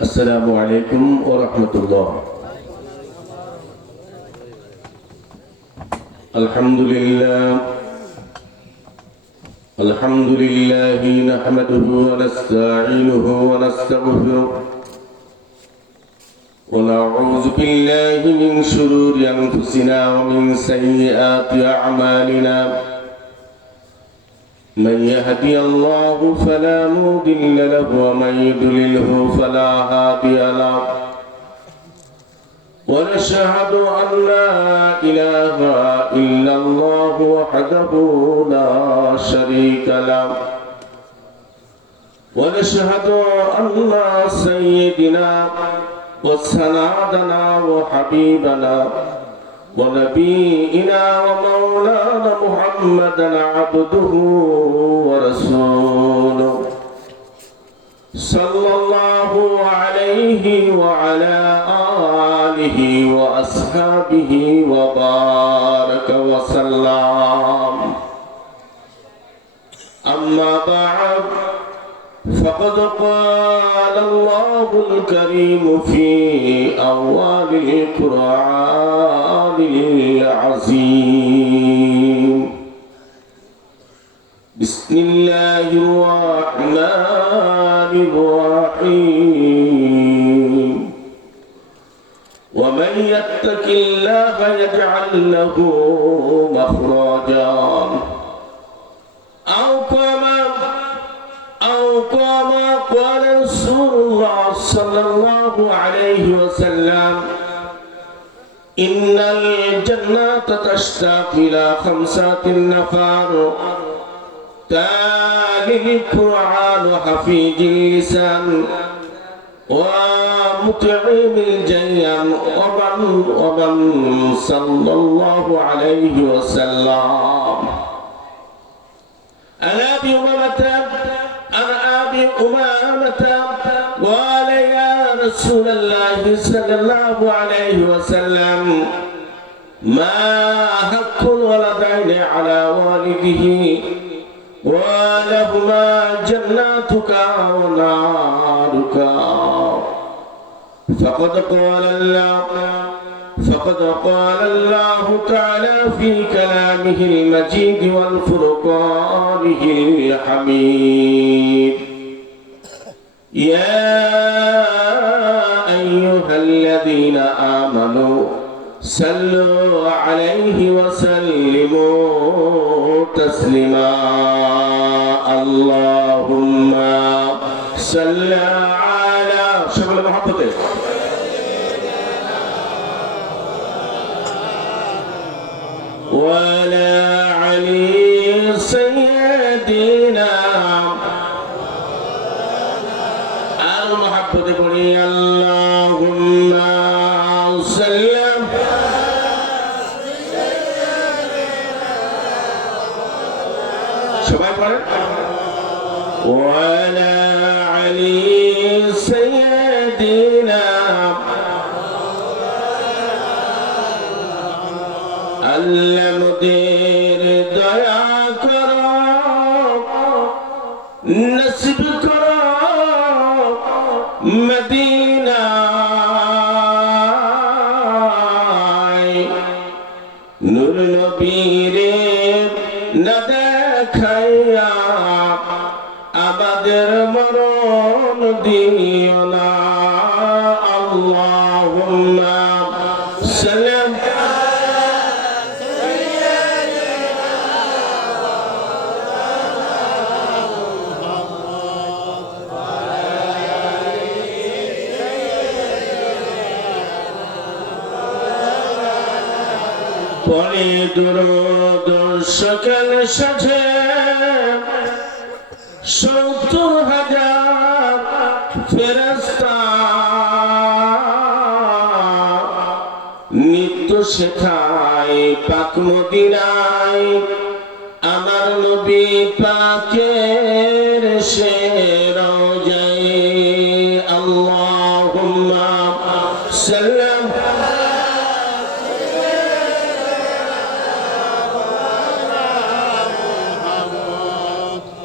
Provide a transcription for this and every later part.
السلام عليكم ورحمة الله. الحمد لله نحمده ونستعينه ونستغفره ونعوذ بالله من شرور أنفسنا ومن سيئات أعمالنا. من يهدي الله فلا مضل له ومن يضلله فلا هادي له. ونشهد أن لا إله إلا الله وحده لا شريك له. ونشهد أن سيدنا وسندنا وحبيبنا ونبينا ومولانا محمدا عبده ورسوله صلى الله عليه وعلى آله وأصحابه وبارك وسلم. أما بعد فقد قال الله الكريم في أول القرآن العظيم: بسم الله الرحمن الرحيم. ومن يتق الله يجعل له مخرجا أو كما قال رسول الله صلى الله عليه وسلم: إن الجنة تشتاق إلى 5 نفر: تالي القرآن حفيظ اللسان ومطعم الجيان ومن صلى الله عليه وسلم. عن أبي أمامة قال: يا رسول الله صلى الله عليه وسلم: ما حق الولدين على والده؟ ولهما جناتك ونارك. فقد قال الله تعالى في كلامه المجيد والفرقانه الحميد: يا أيها الذين آمنوا صلوا عليه وسلموا تسليما. اللهم صل على شغل محبته وعلى علي سيدنا المحبة بني. اللهم صل وعلى علي سيدنا আল্লাহ মোদের দয়া করো, নসিব করো মদিনায়। নূর নবীরে না দেখাইয়া আমাদের মরণ দিও না। আল্লাহুম্মা সাল্লাম পরে দুরূদ সকাল সাজে ৭০,০০০ ফেরেশতা নিত্য শেখায় পাক মদিনায় আমার নবী পাকের সে রওজায়। আল্লাহুম্মা সাল্লাম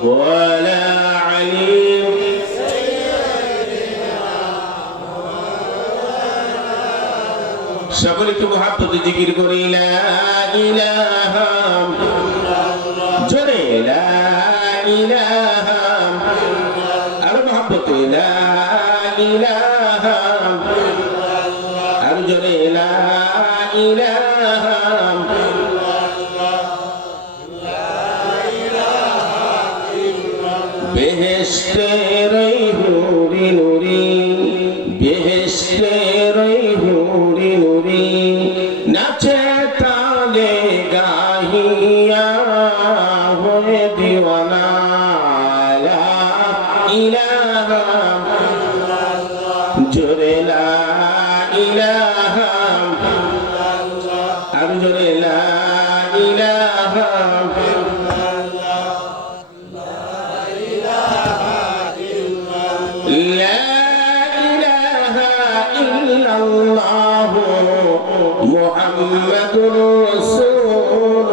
وعلى علي সকলে একটু মহাব্বতে জিকির করি লা ইলাহা জোরে লা ইলাহা আর মহাব্বতে লা ইলাহা আর জোরে লা ইলাহা বেহেশতের হুরি নুরি বেহেশতের হুরি নুরি নাচে তালে গাহিয়া হয়ে দিওয়ানা লা ইলাহা জোরে লা ইলাহা আর জোরে লা ইলাহা মুহাম্মাদুর রাসূলুল্লাহ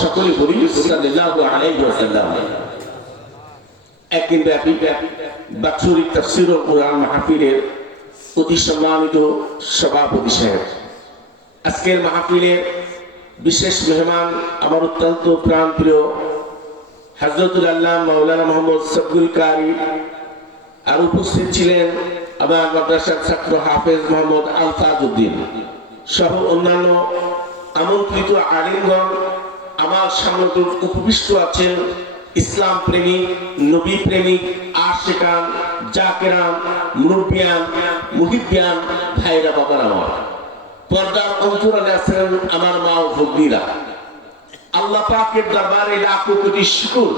সকলে বলি সাল্লাল্লাহু আলাইহি ওয়াসাল্লাম। একদিন ব্যাপী বাৎসরিক তাফসীর ও কোরআন মাহফিলের অতি সম্মানিত সভাপতি সাহেব, আজকের মাহফিলের বিশেষ মেহমান আমার অত্যন্ত প্রাণপ্রিয় হযরতুল আল্লাহ মাওলানা মোহাম্মদ সাব্বুল কারি, আর উপস্থিত ছিলেন আমার মাদ্রাসার ছাত্র হাফেজ মোহাম্মদ আলতাজউদ্দিন সহ অন্যান্য আমন্ত্রিত আলিমগণ। আমার সামনে উপবিষ্ট আছেন ইসলাম প্রেমিক, নবী প্রেমিক, আশিকান, জাকেরান, মুরব্বিয়ান, মুহিব্বিয়ান ভাইরা বাবারা আমার। পর্দার অন্তরালে আছেন আমার মা ও ভগ্নীরা। আল্লাহ পাকের দরবারে লাখো কোটি শুকর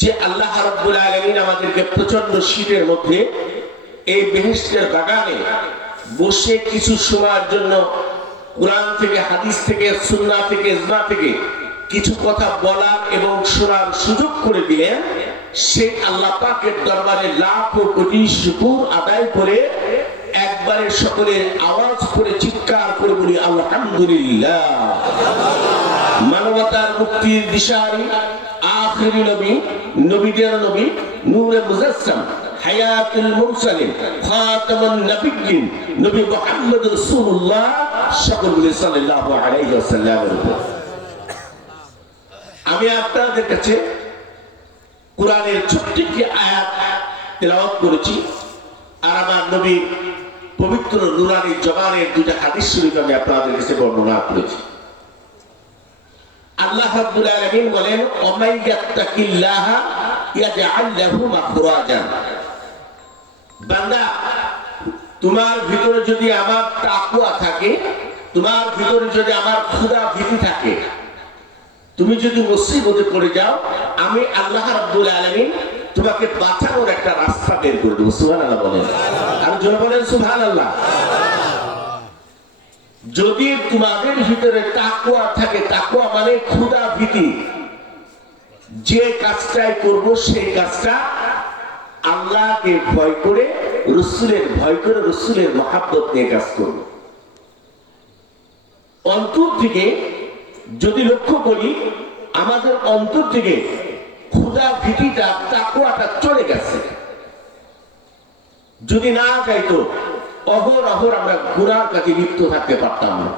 যে আল্লাহ রাব্বুল আলামিন আমাদেরকে প্রচন্ড শীতের মধ্যে এই বেহেশতের বাগানে বসে কিছু সময়ের জন্য কোরআন থেকে, হাদিস থেকে, সুন্নাহ থেকে, ইজমা থেকে কিছু কথা বলার এবং শোনার সুযোগ করে দিলেন। সেই আল্লাহ পাকের দরবারে লাখো কোটি শুকর আদায় করে একবারে সকলের আওয়াজ করে চিৎকার করে বলি আলহামদুলিল্লাহ। মানবতার মুক্তির দিশারি আখিরি নবী, নবীদের নবী, নূরে মুজাসসাম, হায়াতুল মুরসালিন, খাতামুন নবিয়্যিন নবী মুহাম্মদ রাসূলুল্লাহ সকলে সাল্লাল্লাহু আলাইহি ওয়াসাল্লামের উপর। আমি আপনাদের কাছে কোরআনের ছোট্ট একটি আয়াত তেলাওয়াত করেছি, আর আমার নবীর পবিত্র নূরানী জবানের দুইটা হাদিস শরীফ আমি আপনাদের কাছে বর্ণনা করেছি। আল্লাহ রাব্বুল আলামিন বলেন, ওমাই ইয়াত্তাকিল্লাহা ইয়াজআল লাহু মাখরাজান। বান্দা, তোমার ভিতরে যদি আমার তাকওয়া থাকে, তোমার ভিতরে যদি আমার খোদা ভীতি থাকে, তুমি যদি মুসিবতে পড়ে যাও, আমি আল্লাহ রাব্বুল আলামিন তোমাকে বাঁচানোর একটা রাস্তা বের করে দেব। সুবহানাল্লাহ বলেন, আর জোরে বলেন সুবহানাল্লাহ। যদি তোমাদের ভিতরে তাকওয়া থাকে, তাকওয়া মানে খোদা ভীতি, যে কাজটাই করব সেই কাজটা আল্লাহকে ভয় করে, রাসূলের ভয় করে, রাসূলের মহব্বত নিয়ে কাজ করব। অন্তর থেকে যদি লক্ষ্য করি, আমাদের অন্তর থেকে খোদা ভীতিটা, তাকওয়াটা চলে গেছে। যদি না যাইতো অহরহ আমরা গুনার কাজে লিপ্ত থাকতে পারতাম না।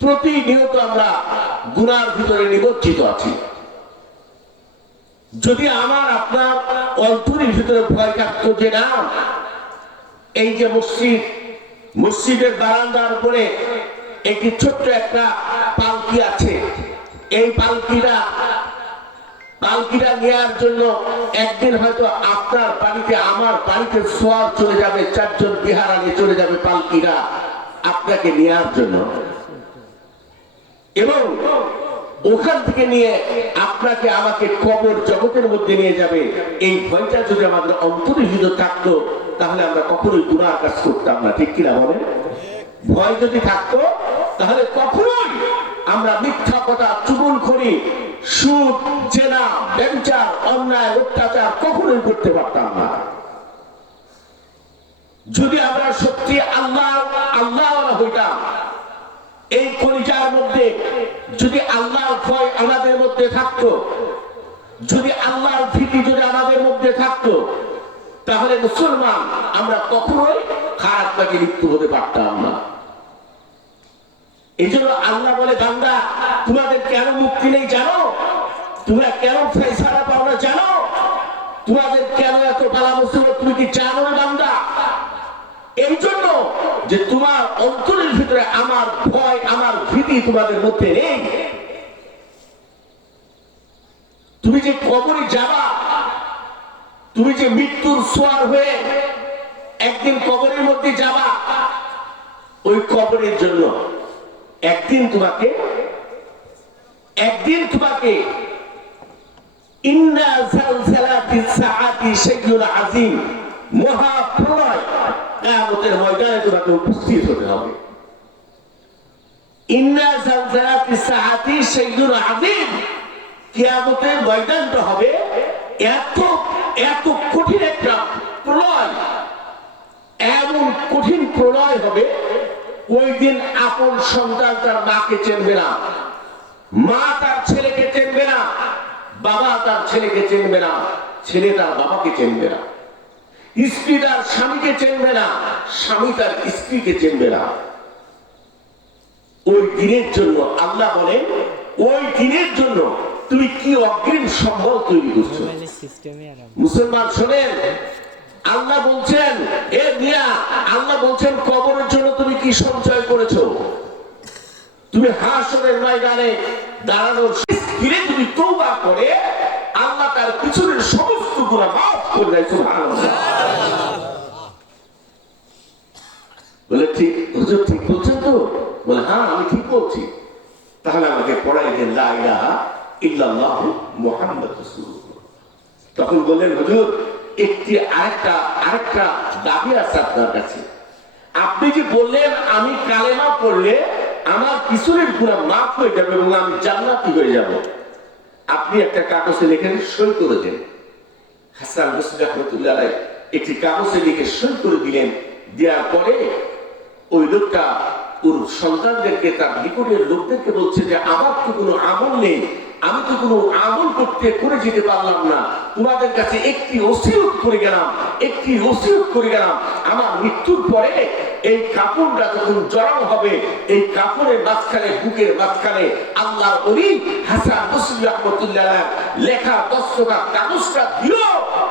প্রতিনিয়ত আমরা গুনার ভিতরে নিমজ্জিত আছি। যদি আমার আপনার অন্তরের ভিতরে ভয় থাকতো যে না, এই যে মসজিদ, মসজিদের বারান্দার উপরে একটি ছোট্ট একটা পালকি আছে, এই পালকিটা নেওয়ার জন্য একদিন হয়তো আপনার বাড়িতে, আমার বাড়িতে সোয়ার চলে যাবে, চারজন বিহারা নিয়ে চলে যাবে পালকিরা আপনাকে নেওয়ার জন্য, এবং ওখান থেকে নিয়ে আপনাকে আমাকে কবর জগতের মধ্যে নিয়ে যাবে। এই ভয়টা যদি আমাদের অন্তরের ভিতরে থাকতো, তাহলে আমরা কখনোই গুনাহ কাজ করতাম না। ঠিক কিনা বলেন? ভয় যদি থাকতো, তাহলে কখনোই আমরা মিথ্যা কথা, চুগলখড়ি, সুদ, জেনা, ব্যভিচার, অন্যায়, অত্যাচার কখনোই করতে পারতাম না। যদি আমরা সত্যি আল্লাহ হইতাম, এই কলিজার মধ্যে যদি আল্লাহর ভয় আমাদের মধ্যে থাকতো, যদি আল্লাহর ভীতি যদি আমাদের মধ্যে থাকতো, তাহলে মুসলমান আমরা কখনোই খারাপ কাজে লিপ্ত হতে পারতাম না। এই জন্য আল্লাহ বলে, বান্দা তোমাদের কেন মুক্তি নেই জানো? তোমরা কেন ফয়সালা পাও না জানো? তোমাদের কেন এত বালা মুসিবত তুমি কি জানো না বান্দা? এই জন্য যে তোমার অন্তরের ভিতরে আমার ভয়, আমার ভীতি তোমাদের মধ্যে নেই। তুমি যে কবরে যাবা, তুমি যে মৃত্যুর সোয়ার হয়ে একদিন কবরের মধ্যে যাবা, ওই কবরের জন্য একদিন তোমাকে ইন্না জালজালাতিস সাআতি শাইউন আযীম, মহাপ্রলয় কিয়ামতের ময়দানে তোমাকে উপস্থিত হতে হবে। ইন্না জালজালাতিস সাআতি শাইউন আযীম, কিয়ামতের ময়দানটা হবে এত এত কঠিন একটা প্রলয়, এমন কঠিন প্রলয় হবে, ওই দিন আপন সন্তান তার মাকে চিনবে না, মা তার ছেলেকে চিনবে না, বাবা তার ছেলেকে চিনবে না, ছেলে তার বাবাকে চিনবে না, স্ত্রী তার স্বামীকে চিনবে না, স্বামী তার স্ত্রীকে চিনবে না। ওই দিনের জন্য আল্লাহ বলেন, ওই দিনের জন্য তুমি কি অগ্রিম সম্বল তৈরি করছো? মুসলমান শোনেন, আল্লাহ বলছেন, এ মিয়া, আল্লাহ বলছেন কবরের জন্য তুমি কি সঞ্চয় করেছো? তুমি হাসরের ময়দানে দাঁড়ানোর ফিরে যদি তওবা করে, আল্লাহ তার পিছনের সমস্ত গুনাহ মাফ করে দেয়। সুবহানাল্লাহ। বলে, ঠিক হুজুর ঠিক বলছেন তো? বলে, হ্যাঁ আমি ঠিক বলছি। তাহলে আমাকে পড়াই দেন লা ইলাহা ইল্লাল্লাহ মুহাম্মাদুর রাসূলুল্লাহ। তখন বললেন, হুজুর আরেকটা দাবি আছে আপনার কাছে। আপনি যে বললেন আমি কালেমা পড়লে আমার পিছনের গুনাহ মাফ হয়ে যাবে এবং আমি জান্নাতি হয়ে যাব, আপনি একটা কাগজে লিখে সই করে দেন। হাসান বসরি রাহমাতুল্লাহ আলাইহি একটি কাগজে লিখে সই করে দিলেন। দেওয়ার পরে ওই লোকটা ওর সন্তানদেরকে, তার নিকটের লোকদেরকে বলছে যে আমার তো কোনো আমল নেই, আমি তো কোনো আমল করে যেতে পারলাম না, তোমাদের কাছে একটি ওসিয়ত করে গেলাম, আমার মৃত্যুর পরে এই কাপড়টা যখন জড়ানো হবে, এই কাপড়ের মাঝখানে, বুকের মাঝখানে আল্লাহর ওলি হাসান বসরি রাহমাতুল্লাহ আলাইহি লেখা দস্তখত কাগজটা দিল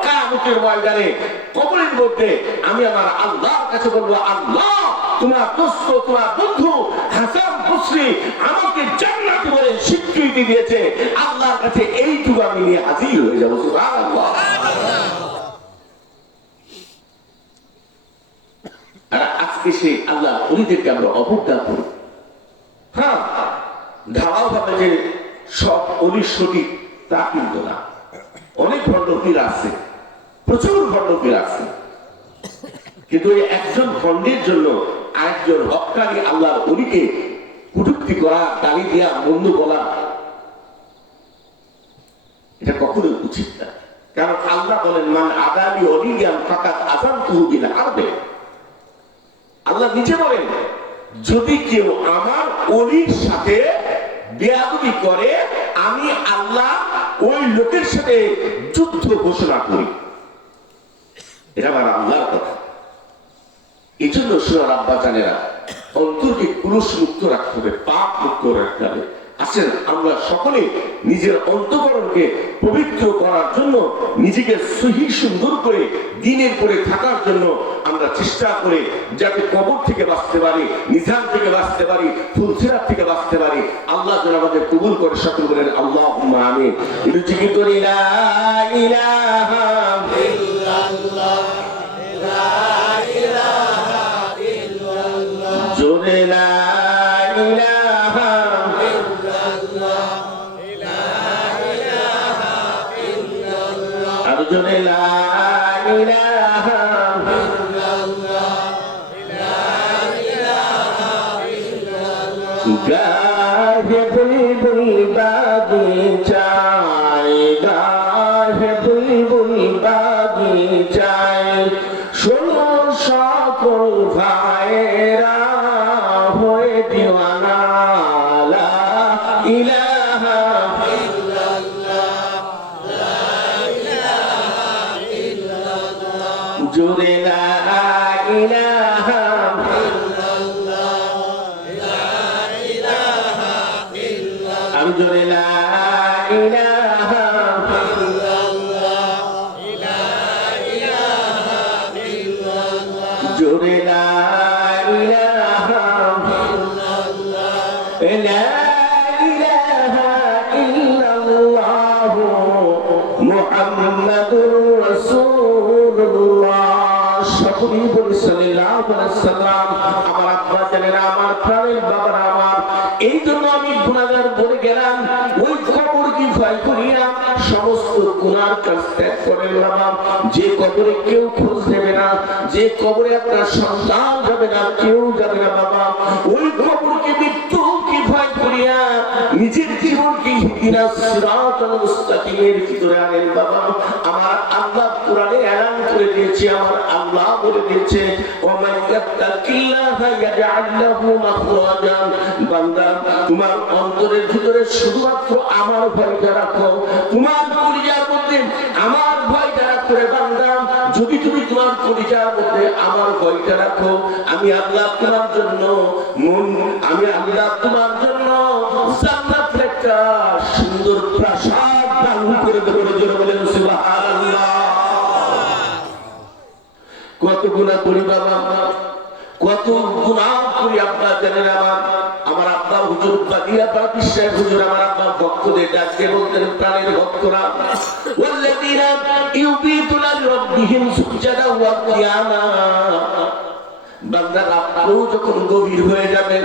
কিয়ামতের ময়দানে কবরের মধ্যে। আমি আমার আল্লাহর কাছে বলবো, আল্লাহ তোমার দোস্ত, তোমার বন্ধু হাসান বসরি আমাকে জান্নাতি বলে স্বীকৃতি দিয়েছে, আল্লাহর কাছে এইটুকু আমি নিয়ে হাজির হয়ে যাবো। সুবহানাল্লাহ। আর আজকে সেই আল্লাহ ওলিদেরকে আমরা অবজ্ঞা করি। হ্যাঁ, ধারাও ভাবে যে সব অলি সঠিক তা কিন্তু না। অনেক ভণ্ডপীর আছে, প্রচুর ভণ্ডপীর আছে, কিন্তু এই একজন ভণ্ডের জন্য আরেকজন হক্কানি আল্লাহর ওলিকে কটূক্তি করা, গালি দেয়া, বন্ধু বলা, এটা কখনোই উচিত না। কারণ আল্লাহ বলেন, মান আদালি ওলিয়ান ফাকাত আযানতুহু বিল হারবে। আল্লাহ নিজে বলেন, যদি কেউ আমার ওলির সাথে বেয়াদবি করে, আমি আল্লাহ ওই লোকের সাথে যুদ্ধ ঘোষণা করি। এটা আমার আল্লাহর কথা। এই জন্য সোনার আব্বা জানেরা, অন্তরকে কুলুষ মুক্ত রাখতে হবে, পাপ মুক্ত রাখতে হবে। আসেন আমরা সকলে নিজের অন্তঃকরণকে পবিত্র করার জন্য, নিজেকে সহি সুন্দর করে দ্বীনের পরে থাকার জন্য আমরা চেষ্টা করে, যাতে কবর থেকে বাঁচতে পারি, নিজাম থেকে বাঁচতে পারি, ফুলসিরাত থেকে বাঁচতে পারি। আল্লাহ যেন আমাদের কবুল করে। সকল বলেন আল্লাহুম্মা আমিন। রুচিকি করি লা ইলাহা ইল্লাল্লাহ, লা ইলাহা ইল্লাল্লাহ, জোরে লা ইলাহা ইল্লাল্লাহ, লা ইলাহা ইল্লাল্লাহ, আর জোরে লা ইলাহা ইল্লাল্লাহ, লা ইলাহা ইল্লাল্লাহ। গাহে বুলবুল বাগিচায়, গাহে বুলবুল বাগিচায়, শোনো সকল ভাইরা হয়ে দিওয়ানা, লা ইলাহা ইল্লাল্লাহ, লা ইলাহা ইল্লাল্লাহ। জোরে লা ইলাহা আমি জোরে লা ইলাহা জোরে লা ইলাহা লা ইলাহা ইল্লাল্লাহু মুহাম্মাদুর রাসূলুল্লাহ। সকলেই বলি সাল্লাল্লাহু আলাইহি সাল্লাম। আমার আব্বা জানেন, আমার প্রাণের বাবারা আমার, এই জন্য আমি গুনাহগার বলে গেলাম, ওই কবর কি ভয় করিয়া সমস্ত গুনার কাজ ত্যাগ করেন বাবা। যে কবরে কেউ খোঁজ নেবে না, যে কবরে আপনার সন্তান যাবে না, কেউ যাবে না বাবা, ওই কবরকে মৃত্যু কি ভয় করিয়া নিজের জীবনকে ইহদিনাস সিরাতাল মুস্তাকিমের ভিতরে আনেন বাবা। আমার আল্লাহ কোরআনে এলান করে দিয়েছে, আমার আল্লাহ বলে দিয়েছে, ওয়া মান ইয়াত্তাকিল্লাহা ইয়াজআল লাহু মাখরাজা। বান্দা, তোমার অন্তরের ভিতরে শুধুমাত্র আমার ভয়টা রাখো, তোমার কলিজার মধ্যে আমার ভয়টা রাখো রে বান্দা। যদি তুমি তোমার কলিজার মধ্যে আমার ভয়টা রাখো, আমি আল্লাহ তোমার জন্য আমি আল্লাহ তোমার জন্য জান্নাতের একটা সুন্দর প্রাসাদ দান করে দেব। জোরে বলেন সুবহানাল্লাহ। কত গুনাহ করি বাবা, কত গুনাহ করি আব্বা জানেন। আমার আব্বা হুজুর বাদিয়া পাকি সাহেব হুজুর, আমার আব্বা ভক্তদের ডাকতে বলতেন, প্রাণের ভক্তরা, ওয়াল্লাযীনা ইউবিতুনা লিরাব্বিহিম সুজদান ওয়া কিয়ামা। বান্দা, রাতও যখন গভীর হয়ে যাবে,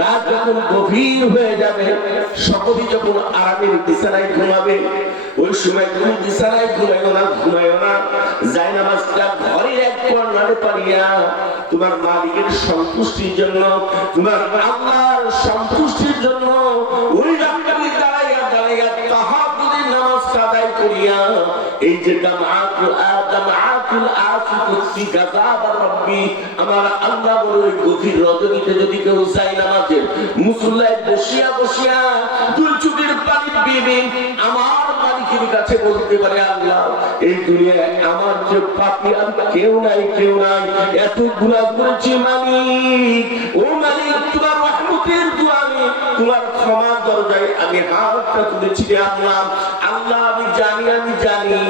রাত যখন গভীর হয়ে যাবে, সকলেই যখন আরামের বিছানায় ঘুমাবে, ওই সময় তুমি বিছানায় ঘুমাইও না, জায়নামাজটা ঘরের এক কর্নারে পারিয়া তোমার মালিকের সন্তুষ্টির জন্য, তোমার আল্লাহর সন্তুষ্টির জন্য ওই রাতে দাঁড়াইয়া তাহাজ্জুদের নামাজ আদায় করিয়া, এই যে জামাআতুল আসিকুস ফি গাযাবার রাব্বি, আমার আল্লাহ বলে ওই গভীর রজনীতে যদি কেউ জায়নামাজের মুসল্লায় বসিয়া বসিয়া দুই চোখের পানি পিবে, আমার মালিকের কাছে বলতে পারে, আল্লাহ এই দুনিয়ায় আমার যে পাপী আর কেউ নাই, এত গুনাহ করেছি মালিক, ও মালিক তোমার রহমতের দুয়ারে, তোমার ক্ষমা দরজায় আমি হাতটা তুলেছি রে আল্লাহ। আল্লাহ আমি জানি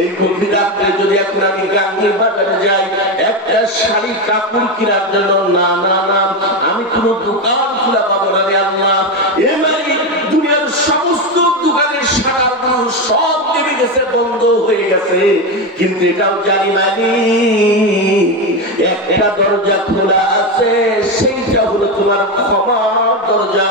এই গভীর রাত্রে যদি এখন আমি গাঙ্গের বাজারে যাই একটা শাড়ি কাপড় কেনার জন্য, না আমি কোনো দোকান খোলা পাবো না রে আল্লাহ। এ মালিক, দুনিয়ার সমস্ত দোকানের শাটারগুলো সব নেমে গেছে, বন্ধ হয়ে গেছে, কিন্তু এটাও জানি মালিক একটা দরজা খোলা আছে, সেইটা হলো তোমার ক্ষমার দরজা,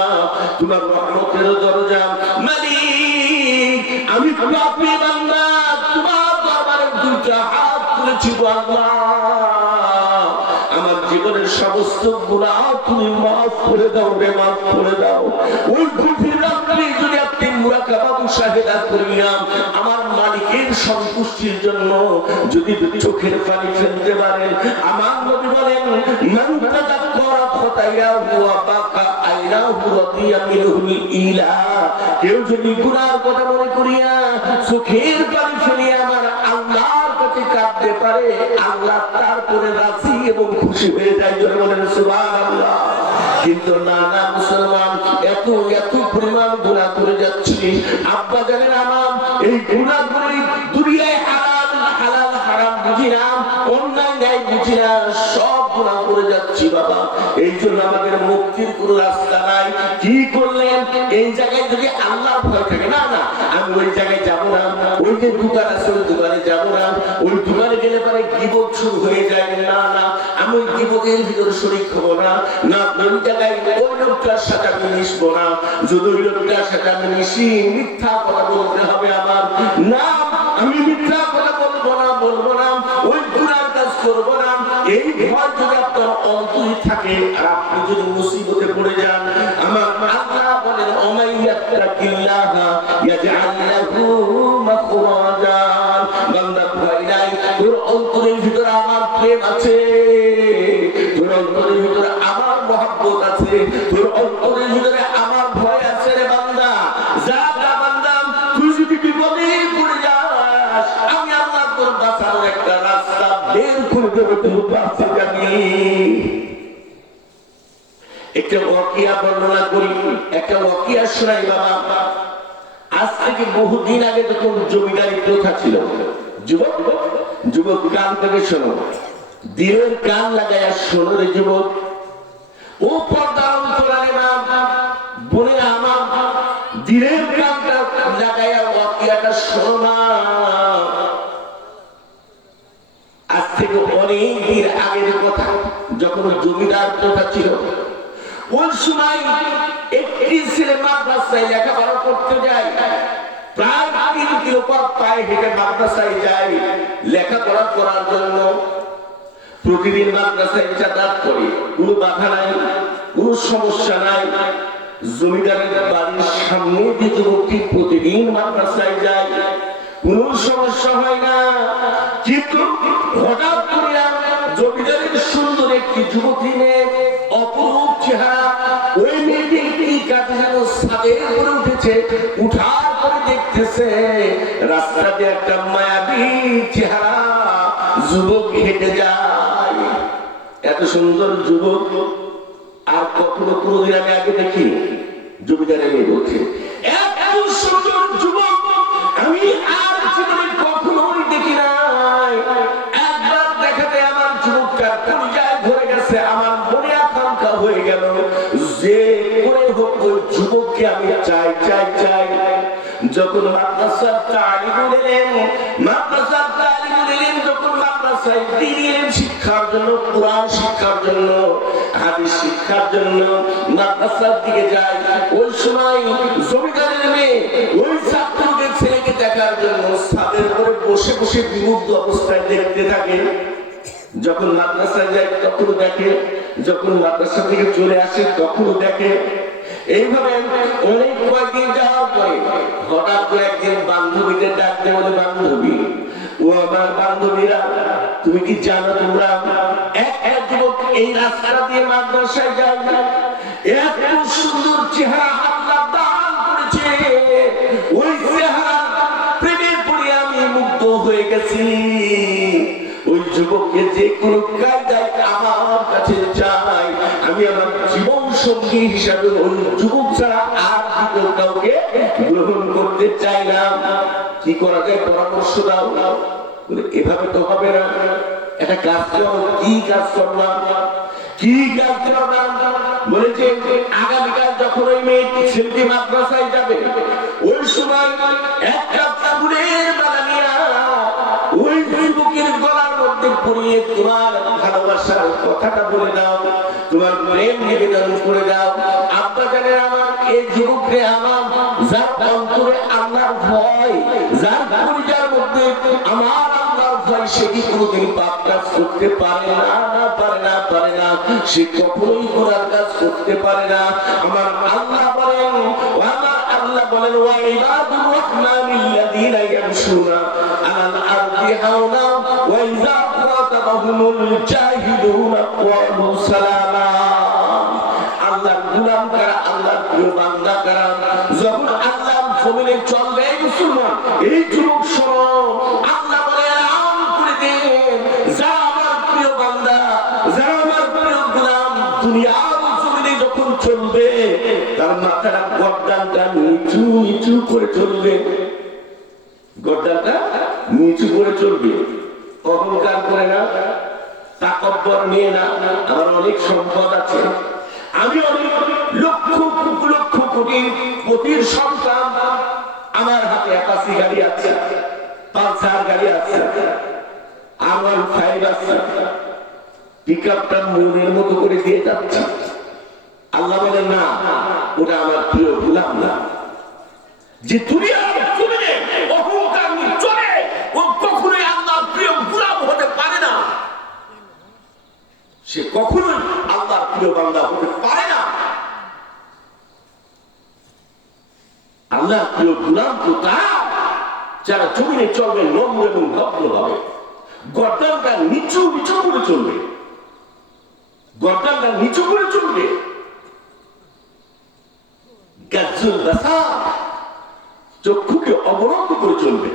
তোমার রহমতের দরজা। মালিক, আমি পাপী বান্দা, তোমার দরবারে দুইটা হাত তুলেছি আল্লাহ, আমার জীবনের সমস্ত গুনাহ তুমি মাফ করে দাও রে, মাফ করে দাও। ওই গভীর রাত্রে যদি আপনি মুরাকাবা মুশাহিদা করিয়া আমার মালিকের সন্তুষ্টির জন্য যদি চোখের পানি ফেলতে পারেন, আমার নবী বলেন, মান তাযাক্কারা খাতায়াহু ওয়া বাকা আইনাহু রাদিয়া মিনহুল ইলা। কেউ যদি গুনার কথা মনে করিয়া চোখের পানি ফেলিয়া আমার আল্লাহর কাছে কাঁদতে পারে, আল্লাহ তারপরে রাজি এবং খুশি হয়ে যায়। জোরে বলেন সুবহানাল্লাহ। কিন্তু না মুসলমান, এত পরিমাণ গুনাহ করে যাচ্ছি আব্বা জানেন আমার, এই গুনাহগুলি দুনিয়ায় হালাল হারাম বুঝি না, অন্যায় ন্যায় বুঝি না, সব গুনাহ করে যাচ্ছি বাবা। এই জন্য আমাদের মুক্তির কোনো রাস্তা নাই। কি করলেন? এই জায়গায় যদি আল্লাহর ভয় থাকে, না আমি ওই জায়গায় যাব না, ওই যে দোকান আছে ওই দোকানে যাব না, ওই দোকানে গেলে পরে গীবত শুরু হয়ে যায়, না আমি ওই গীবতের ভিতরে শরীক হব না, ওই জায়গায় ওই লোকটার সাথে আমি মিশবো না, যদি ওই লোকটার সাথে আমি মিশি মিথ্যা কথা বলতে হবে আমার, না আমি মিথ্যা কথা বলবো না, ওই গুনার কাজ করবো না। এই ভয় যদি আপনার অন্তরে থাকে আর আপনি যদি মুসিবতে পড়ে যান, আমার আল্লাহ বলেন, ওমাইয়াত্তাকিল্লাহা ইয়াজআল লাহু মাখরাজা। বান্দা, ভয় নাই, তোর অন্তরের ভিতরে আমার প্রেম আছে, তোর অন্তরের ভিতরে আমার মহব্বত আছে, তোর অন্তরের ভিতরে আমার ভয় আছে রে বান্দা। যা বান্দা, তুই যদি বিপদে পড়ে যাস, আমি আল্লাহ তোর বাঁচানোর একটা রাস্তা এরকম ভাবে তুমি বাঁচতে যাবি। একটা ওয়াকিয়া বর্ণনা করি, একটা ওয়াকিয়া শোনাই বাবা। আজ থেকে বহুদিন আগে যখন জমিদারি প্রথা ছিল, যুবক যুবক কান থেকে শোনো, দিনের কান লাগাইয়া শোনো রে যুবক। ও পর্দার অন্তরালে মা বোনেরা আমার, দিনের কানটা লাগাইয়া ওয়াকিয়াটা শোনো না। আজ থেকে অনেক দিন আগের কথা, যখন জমিদার প্রথা ছিল, ওই সময় একটি ছেলে মাদ্রাসায় লেখাপড়া করতে যায়, প্রায় 3 কিলো পথ পায়ে হেঁটে মাদ্রাসায় যায় লেখাপড়া করার জন্য। প্রতিদিন মাদ্রাসায় যাতায়াত করে, কোনো বাধা নাই, কোনো সমস্যা নাই। জমিদারের বাড়ির সামনে যে যুবকটি প্রতিদিন মাদ্রাসায় যায়, কোনো সমস্যা হয় না। কিন্তু হঠাৎ করে জমিদারের সুন্দর একটি যুবতী মেয়ে, অপরূপ চেহারা, ওই মেয়েটি একটি কাজে যেন ছাদের উপরে উঠেছে, উঠার পরে দেখতেছে রাস্তা দিয়ে একটা মায়াবী চেহারা যুবক হেঁটে যায়। এত সুন্দর যুবক আর কখনো কোনোদিন আমি আগে দেখি। জমিদারের মেয়ে বলছে, এত সুন্দর যুবক আমি আর জীবনে কখনোই দেখি নাই। একবার দেখাতে আমার যুবকটার পরিচয় ধরে গেছে, আমার মনে আকাঙ্ক্ষা হয়ে গেল যে করে হোক ওই যুবককে আমি চাই চাই চাই। যখন মাদ্রাসার তালিবুল ইলম, মাদ্রাসার তালিবুল ইলম যখন মাদ্রাসায় দ্বীনের শিক্ষার জন্য, কোরআন শিক্ষার জন্য, হাদিস শিক্ষার জন্য মাদ্রাসার দিকে যায়, ওই সময় জমিদারের মেয়ে ওই ছাত্রকে ছেলেকে দেখার জন্য ছাদের উপরে বসে বসে বিমুগ্ধ অবস্থায় দেখতে থাকে। যখন মাদ্রাসায় যায় তখনও দেখে, যখন মাদ্রাসা থেকে চলে আসে তখনও দেখে। এইভাবে অনেক কয়েকদিন যাওয়ার পরে হঠাৎ করে একদিন বান্ধবীদের ডাকতে বলে, বান্ধবী ও আমার বান্ধবীরা, তুমি কি জানো তোমরা এক যুবক এই রাস্তা দিয়ে মাদ্রাসায় যায়, এত সুন্দর চেহারা আল্লাহ দান করেছে, ওই চেহারা প্রেমে পড়ে আমি মুগ্ধ হয়ে গেছি। ওই যুবককে যে কোনো কায়দায় আমার কাছে চাই, আমি আমার জীবন সঙ্গী হিসাবে ওই যুবক ছাড়া আর দ্বিতীয় কাউকে গ্রহণ করতে চাই না। কি করা যায় পরামর্শ দাও। এভাবে তো হবে না, একটা কাজ করো। কি কাজ করলাম, কি কাজ করলাম? বলেছে আগামীকাল যখন ওই মেয়ে ছেলেটি মাদ্রাসায় যাবে, ওই সময় একটা ফুলের মালা নিয়ে ওই যুবকের গলার মধ্যে পরিয়ে তোমার ভালোবাসার কথাটা বলে দাও, তোমার প্রেম নিবেদন করে দাও। আব্বা জানেন আমার এই যুবককে, আমার যার অন্তরে আল্লাহর ভয়, যার পরিচয়ের মধ্যে আমার আল্লাহর ভয়, সে কি কোনোদিন পাপ কাজ করতে পারে না, পারে না। সে কখনোই গুনার কাজ করতে পারে না। আমার আল্লাহ বলেন, আমার আল্লাহ বলেন, ওয়া ইবাদুর রাহমানিল্লাযীনা ইয়ামশুনা আলাল আরদি হাওনা ওয়া ইযা খাতাবাহুমুল জাহিলুনা ক্বালু সালামা। আল্লাহর গোলাম কারা, আল্লাহর প্রিয় বান্দা কারা? যখন আল্লাহর জমিনে চলবে মুসলমান, এই যুবক শোনো, আল্লাহ বলে আম করে দেন, যা আমার প্রিয় বান্দা, যা আমার প্রিয় গোলাম দুনিয়ার জমিনে যখন চলবে, তার মাথাটা গর্দানটা নিচু নিচু করে চলবে, গর্দানটা নিচু করে চলবে, অহংকার করে না, তাকব্বর নিয়ে না। আমার অনেক সম্পদ আছে, আমি অনেক লক্ষ লক্ষ কোটি কোটির সন্তান, আমার হাতে অ্যাপাচি গাড়ি আছে, পালসার গাড়ি আছে, আমার ফাইভ আছে, পিকআপটা মনের মতো করে দিয়ে যাচ্ছে। আল্লাহ বলেন না, ওটা আমার প্রিয় গোলাম না। যে দুনিয়ার জমিনে অহংকার নিয়ে চলে, ও কখনোই আল্লাহর প্রিয় গোলাম হতে পারে না, সে কখনোই আল্লাহর প্রিয় বান্দা হতে পারে না। আল্লাহর প্রিয় গোলাম তো তারা যারা জমিনে চলবে নম্র এবং ভদ্র হবে, গর্দানটা নিচু নিচু করে চলবে, গর্দানটা নিচু করে চলবে। গাজ্জুল বাসার, চক্ষুকে অবরোধ করে চলবে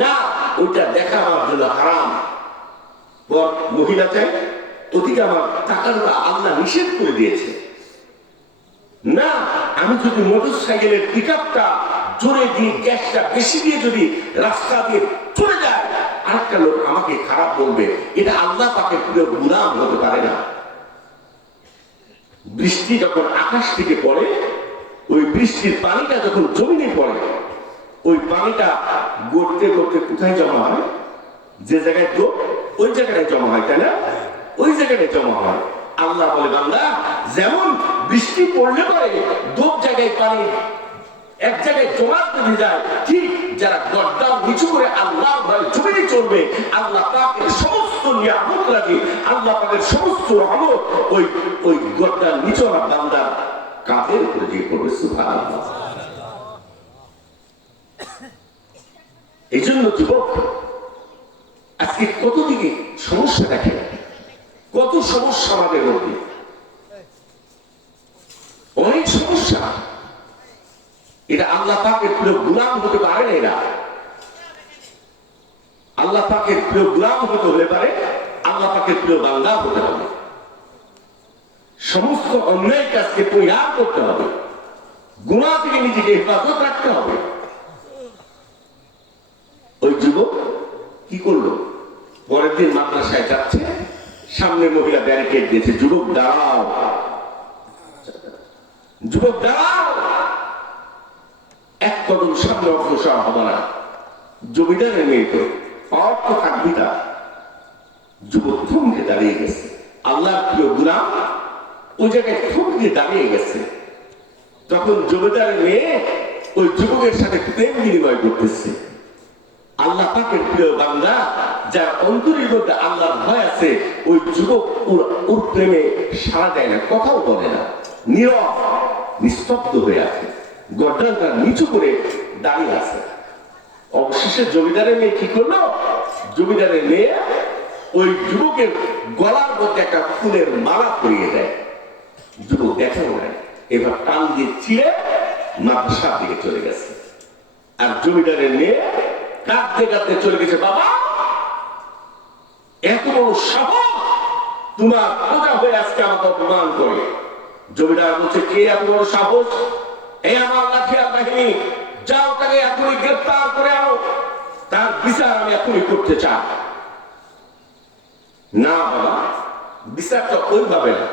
না, ওইটা দেখা আমার জন্য হারাম, মহিলা চাই ওদিকে আমার টাকার আল্লাহ নিষেধ করে দিয়েছে না, আমি যদি মোটর সাইকেলের পিকআপটা জোরে দিয়ে গ্যাসটা বেশি দিয়ে যদি রাস্তা দিয়ে চলে যায়, আরেকটা লোক আমাকে খারাপ বলবে, এটা আল্লাহ পাকের পুরো গুনাহ হতে পারে না। বৃষ্টি যখন আকাশ থেকে পড়ে, ওই বৃষ্টির পানিটা যখন জমিনে পড়ে, ওই পানিটা গড়তে গড়তে কোথায় জমা হয়? যে জায়গায় ডোব ওই জায়গায় জমা হয়, তাই না? ওই জায়গায় জমা হয়। আল্লাহ বলে, বান্দা যেমন বৃষ্টি পড়লে পরে ডোব জায়গায় পানি এক জায়গায় জমা বেঁধে যায়, ঠিক যারা গর্দান নিচু করে আল্লাহ ভয়ে জমিনে চলবে, আল্লাহ পাকের সমস্ত নিয়ামত রাখে, আল্লাহ পাকের সমস্ত রহমত ওই গর্দান নিচু আমার বান্দার কাঁধের উপরে দিয়ে পড়বে। সুবহানাল্লাহ। এই জন্য যুবক, আজকে কত দিকে সমস্যা দেখে, কত সমস্যা আমাদের মধ্যে, অনেক সমস্যা। এটা আল্লাহ পাকের প্রিয় গোলাম হতে পারে না। এরা আল্লাহ পাকের প্রিয় গোলাম হতে হলে পারে, আল্লাহ পাকের প্রিয় বান্দা হতে হবে। সমস্ত অন্যায় কাজকে পরিহার করতে হবে, গুনাহ থেকে নিজেকে হেফাজত রাখতে হবে। ওই যুবক কি করলো? পরের দিন মাদ্রাসায় যাচ্ছে, সামনে মহিলা ব্যারিকেড দিয়েছে, যুবক দাঁড়াও, যুবক দাঁড়াও, এক কদম সামনে অগ্রসর হবে না। জমিদারের মেয়ে তো অর্থ থাকবি না। যুবক থমকে দাঁড়িয়ে গেছে। আল্লাহর প্রিয় গোলাম ওই জায়গায় থমকে দাঁড়িয়ে গেছে। তখন জমিদারের মেয়ে ওই যুবকের সাথে প্রেম বিনিময় করতেছে। আল্লাহ পাকের প্রিয় বান্দা, যার অন্তরের মধ্যে আল্লাহর ভয় আছে, ওই যুবক ওর প্রেমে সাড়া দেয় না, কথাও বলে না, নীরব নিস্তব্ধ হয়ে আছে, গর্দানটা নিচু করে দাঁড়িয়ে আছে। অবশেষে জমিদারের মেয়ে কি করলো? জমিদারের মেয়ে ওই যুবকের গলার মধ্যে একটা ফুলের মালা পরিয়ে দেয়। যুবক দেখেও নাই, এবার টান দিয়ে ছিঁড়ে মাদ্রাসার দিকে চলে গেছে। আর জমিদারের মেয়ে কাঁদতে কাঁদতে চলে গেছে। বাবা, এত বড় সাহস, তোমার প্রজা হয়ে আজকে আমাকে অপমান করে। জমিদার বলছে, কে এত বড় সাহস? এই আমার লাঠিয়ার বাহিনী, যাও তাকে এখনই গ্রেফতার করে আনো, তার বিচার আমি এখনই করতে চাই। না বাবা, বিচারটা ওইভাবে না,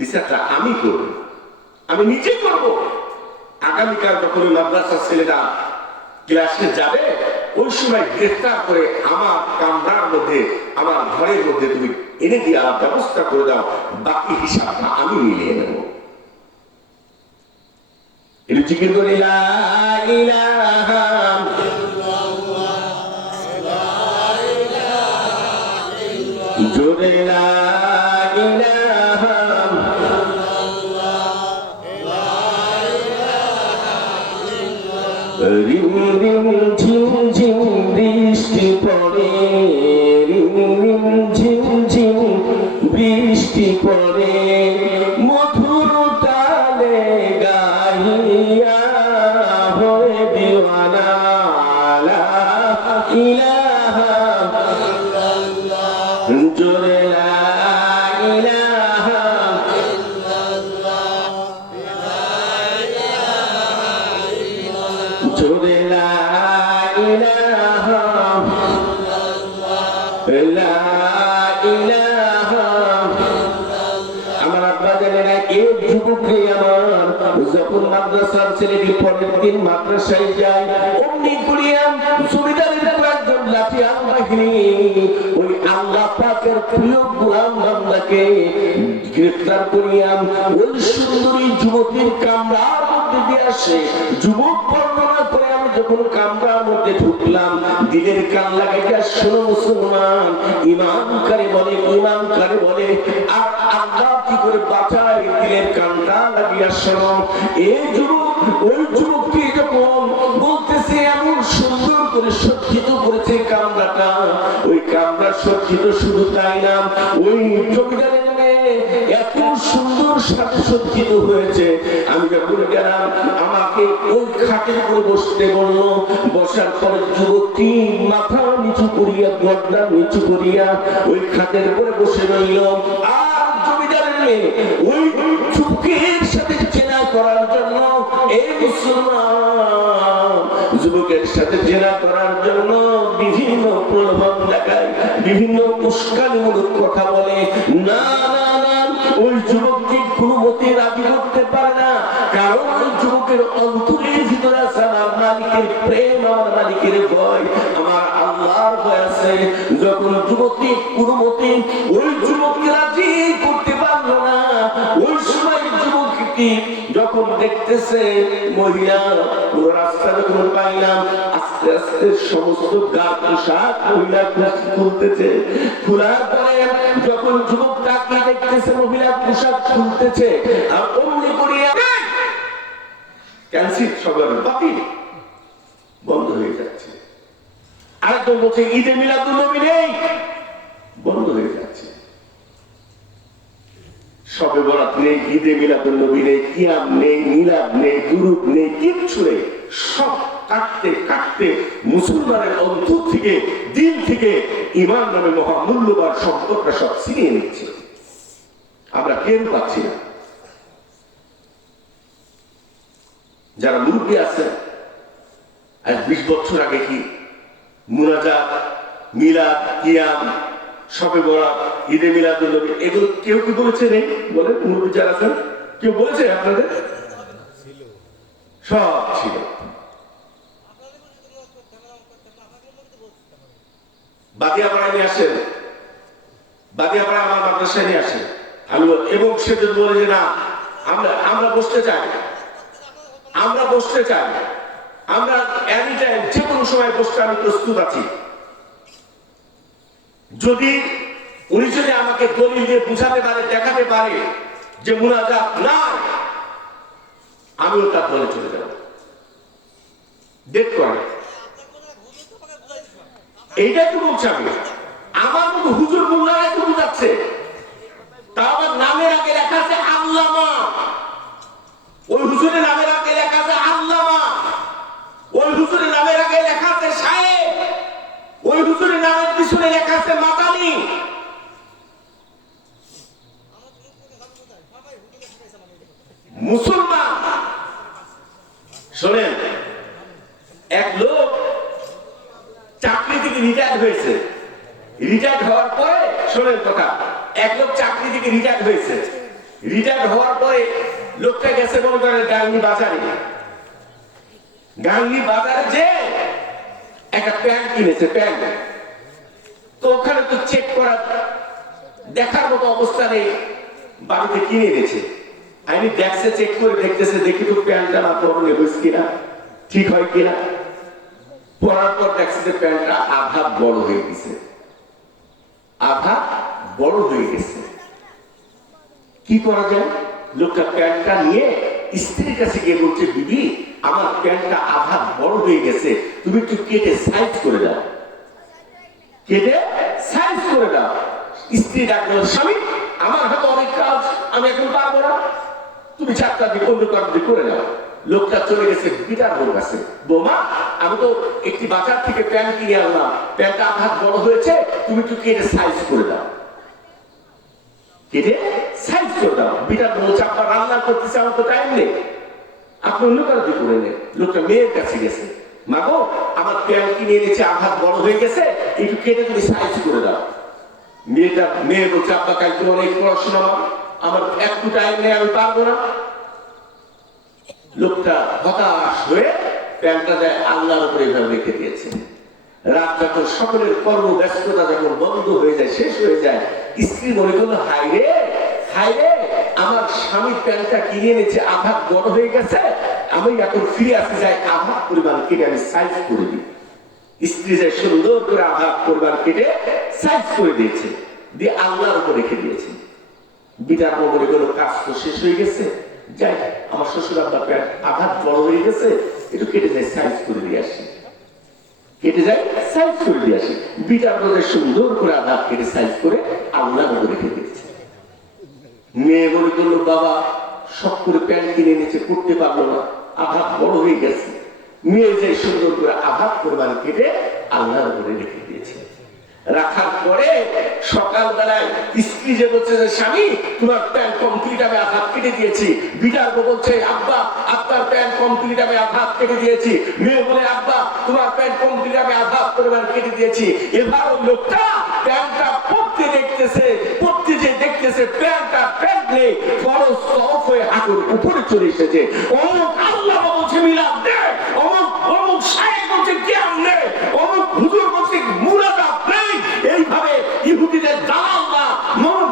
বিচারটা আমি করব, আমি নিজেই করব। আগামীকাল যখন মাদ্রাসার ছেলেরা ক্লাসে যাবে, ওই সময় গ্রেফতার করে আমার কামরার মধ্যে, আমার ঘরের মধ্যে তুমি এনে দিয়ে ব্যবস্থা করে দাও, বাকি হিসাবটা আমি মিলিয়ে নেব। এটা জিকির করে লা ইলাহা ইল্লাল্লাহ, জোরে লা ইলাহা ইল্লাল্লাহ। রিম রিম ঝিম ঝিম বৃষ্টি পড়ে, রিম রিম ঝিম ঝিম বৃষ্টি পড়ে, মধুর তালে গাহিয়া হয়ে দিওয়ানা লা ইলাহা ইল্লাল্লাহ, জোরে লা ইলাহা ইল্লাল্লাহ, জোরে লা ইলাহা ইল্লাল্লাহ। আমার আব্বা জানেন, এই যুবককে আমার যখন মাদ্রাসার ছেলেটি পরের দিন মাদ্রাসায় যায়, অমনি করিয়া জমিদারের একজন লাঠিয়ার বাহিনী ওই আল্লাহ পাকের প্রিয় গোলাম বান্দাকে গ্রেফতার করিয়া ওই সুন্দরী যুবতীর কামরার মধ্যে দিয়ে আসে। যুবক বর্ণনা করে, আমি যখন কামরার মধ্যে ঢুকলাম, দিলের কান লাগাইয়া শোনো মুসলমান, ইমান কারে বলে, ইমান কারে বলে, আর আল্লাহ কি করে বাঁচায়, দিলের কানটা লাগিয়া শোনো। এই যুবক ওই যুবককে যখন বলতেছে, এমন সুন্দর করে সজ্জিত করেছে কামরাটা, ওই কামরা সজ্জিত শুধু তাই না, ওই জমিদারের মেয়ে এত সুন্দর সাথে সজ্জিত হয়েছে, আমি যখন গেলাম আমাকে ওই খাটের উপরে বসতে বললো। বসার পরে যুবতী মাথা নিচু করিয়া, গর্দা নিচু করিয়া ওই খাটের উপরে বসে রইল। আর জমিদারের মেয়ে ওই যুবকের সাথে চেনা করার জন্য, এই মুসলমান যুবকের সাথে জেনা করার জন্য বিভিন্ন প্রলোভন দেখায়, বিভিন্ন উস্কানিমূলক কথা বলে। না না না, ওই যুবককে কোনো মতে রাজি করতে পারে না, কারণ ওই যুবকের অন্তরের ভিতরে আছে আমার মালিকের প্রেম, আমার মালিকের ভয়, আমার আল্লাহর ভয় আছে। যখন যুবককে কোনো মতে ওই যুবককে রাজি করতে পারলো না, ওই সময় যুবকটি যখন দেখতেছে মহিলা পুরো রাস্তা যখন পাইলাম, আস্তে আস্তে সমস্ত গা পোশাক মহিলা খুলতেছে। খোলার পরে যখন যুবক তাকে দেখতেছে মহিলা পোশাক খুলতেছে, আর অমনি করিয়া ক্যান্সেল, সবার বাতিল, বন্ধ হয়ে যাচ্ছে। আরেকজন বলছে ঈদে মিলাদুন নবী নেই, বন্ধ হয়ে যাচ্ছে। শবে বরাত নেই, ঈদে মিলাদুন নবী নেই, কিয়াম নেই, মিলাদ নেই, দুরূদ নেই, কিচ্ছু নেই। সব কাটতে কাটতে মুসলমানের অন্তর থেকে, দিল থেকে ঈমান নামে মহামূল্যবান সম্পদটা সব ছিনিয়ে নিচ্ছে। আমরা কেন পাচ্ছি না? যারা মুরব্বী আছে, আজ 20 বছর আগে কি মুনাজাত, মিলাদ, কিয়াম, শবে বরাত, ঈদে মিলাদুন নবী এগুলো কেউ কি বলেছে? নেই বলে মুরব্বী যারা আছেন, কেউ বলেছে আপনাদের? সব ছিল। বাদিয়াপাড়ায় নিয়ে আসেন, বাদিয়াপাড়ায় আমার মাদ্রাসায় নিয়ে আসেন, আমি এবং সে যদি বলে যে না আমরা বসতে চাই, আমরা বসতে চাই, আমরা এনি টাইম যে কোনো সময় বসতে আমি প্রস্তুত আছি। যদি উনি যদি আমাকে দলিল দিয়ে বুঝাতে পারে, দেখাতে পারে যে মুনাজাত না, আমিও তার দলে চলে যাব। দেখতে পারে এইটাই তো বলছি আমি। আমার মতো হুজুর মোল্লারা একটু বুঝাচ্ছে, তা আমার নামের আগে লেখা আছে আল্লামা, ওই হুজুরের নামের আগে লেখা আছে আল্লামা, ওই হুজুরের নামের আগে লেখা আছে সাহেব, ওই হুজুরের নামের পিছনে লেখা আছে মাদানি। মুসলমান শোনেন, এক লোক চাকরি থেকে রিটায়ার হয়েছে, রিটায়ার হওয়ার পরে শোনেন কথা, এক লোক চাকরি থেকে রিটায়ার হয়েছে, রিটায়ার হওয়ার পরে লোকটা গেছে মনে করেন গাঙ্গি বাজারে, গাঙ্গি বাজারে যে একটা প্যান্ট কিনেছে, প্যান্ট তো ওখানে তো চেক করার দেখার মতো অবস্থা নেই, বাড়িতে কিনে এনেছে। আমি দেখছে, চেক করে দেখতেছে, দেখি তো প্যান্টটা না পরনে হয়েছে কিনা, ঠিক হয় কিনা। পরার পর দেখছে যে প্যান্টটা আধা বড় হয়ে গেছে, আধা বড় হয়ে গেছে। কি করা যায়? লোকটা প্যান্টটা নিয়ে স্ত্রীর কাছে গিয়ে বলছে, বিবি আমার প্যান্টটা আধা বড় হয়ে গেছে, তুমি একটু কেটে সাইজ করে দাও, কেটে সাইজ করে দাও। স্ত্রী ডাকলো, স্বামী আমার হাতে অনেক কাজ, আমি এখন পারবো না, তুমি চারটা দিক অন্য কাজ করে দাও। লোকটা চলে গেছে বিটার বোর কাছে, বোমা আমি তো একটি বাজার থেকে প্যান্ট কিনে আনলাম, প্যান্টটা আধা বড় হয়েছে, তুমি একটু কেটে সাইজ করে দাও, কেটে সাইজ করে দাও। বিটার বলছে, আপনার রান্না করতেছে, আমার তো টাইম নেই, আপনি অন্য কাজ করে নেন। লোকটা মেয়ের কাছে গেছে, মা গো আমার প্যান্ট কিনে এনেছে, আঘাত বড় হয়ে গেছে, একটু কেটে তুমি সাইজ করে দাও। মেয়ে বলছে, আব্বা কালকে অনেক পড়াশোনা, আমার একটু টাইম নেই, আমি পারবো না। লোকটা হতাশ হয়ে প্যান্টটা দেয় আল্লাহর উপরে এভাবে রেখে দিয়েছে। রাত যখন সকলের কর্মব্যস্ততা যখন বন্ধ হয়ে যায়, শেষ হয়ে যায়, স্ত্রী মনে করলো, হাই রে আমার স্বামীর প্যান্টটা কিনে এনেছে, আঘাত বড় হয়ে গেছে, আমি এখন ফিরে আসতে যাই, আঘাত পরিমাণ কেটে আমি সাইজ করে দিই। স্ত্রী যে সুন্দর করে আঘাত পরিমাণ কেটে সাইজ করে দিয়েছে, দিয়ে আল্লাহর উপর রেখে দিয়েছে। বিটার মনে করলো, কাজ তো শেষ হয়ে গেছে, যাই আমার শ্বশুর আব্বা প্যান্ট আঘাত বড় হয়ে গেছে, একটু কেটে যাই সাইজ করে দিয়ে আসি। কেটে যায়, সাইজ করে দিয়ে আসে। বিটার মধ্যে সুন্দর করে আঘাত কেটে সাইজ করে আল্লাহর উপরে রেখে দিয়েছে। মেয়ে মনে করলো বাবা শখ করে প্যান্ট কিনে নিয়েছে, করতে পারলো না, আঘাত বড় হয়ে গেছে। মেয়ে যে সুন্দর করে আঘাত করবার কেটে আল্লাহর উপরে রেখে দিয়েছে। রাখার পরে সকালবেলায় স্ত্রী যে বলছে যে স্বামী তোমার প্যান্ট কমপ্লিট আমি আঘাত কেটে দিয়েছি। বিটার বলছে আব্বা আপনার প্যান্ট কমপ্লিট আমি আঘাত কেটে দিয়েছি। মেয়ে বলে আব্বা তোমার প্যান্ট কমপ্লিট আমি আঘাত পরিমাণ কেটে দিয়েছি। এবার ওই লোকটা প্যান্টটা পরতে যে দেখতেছে প্যান্টটা প্যান্ট নেই, ফরজ তরফ হয়ে হাঁটুর উপরে চলে এসেছে। অমুক আল্লাহ বলছে মিলাদ দে, অমুক শায়েখ বলছে কিয়াম নে, অমুক হুজুর বলছে মুরাদাত নেই। এইভাবে ইহুদিদের দালালরা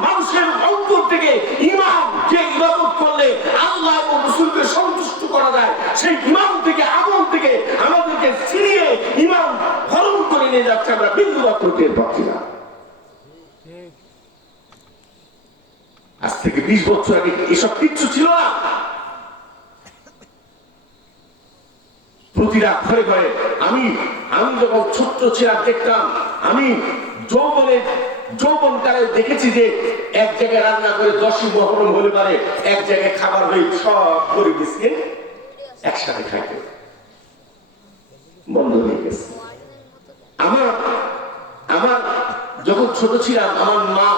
মানুষের অন্তর থেকে ইমাম যে ইবাদত করলে আল্লাহ এবং রাসূলকে সন্তুষ্ট করা যায় সেই ইমাম থেকে আমল থেকে আমাদেরকে ছিনিয়ে ইমাম হরণ করে নিয়ে যাচ্ছে। আমরা বিন্দু মাত্র টের পাচ্ছি না। আজ থেকে 20 বছর আগে এসব কিচ্ছু ছিল না। প্রতিটা ঘরে ঘরে আমি যখন ছোট্ট ছিলাম দেখতাম, আমি যৌবনকালে দেখেছি যে এক জায়গায় রান্না করে 10ই মুহররম হলে পারে এক জায়গায় খাবার হয়ে সব গরিব মিসকিন একসাথে খাইতে বন্ধ হয়ে গেছে। আমার যখন ছোট ছিলাম আমার মা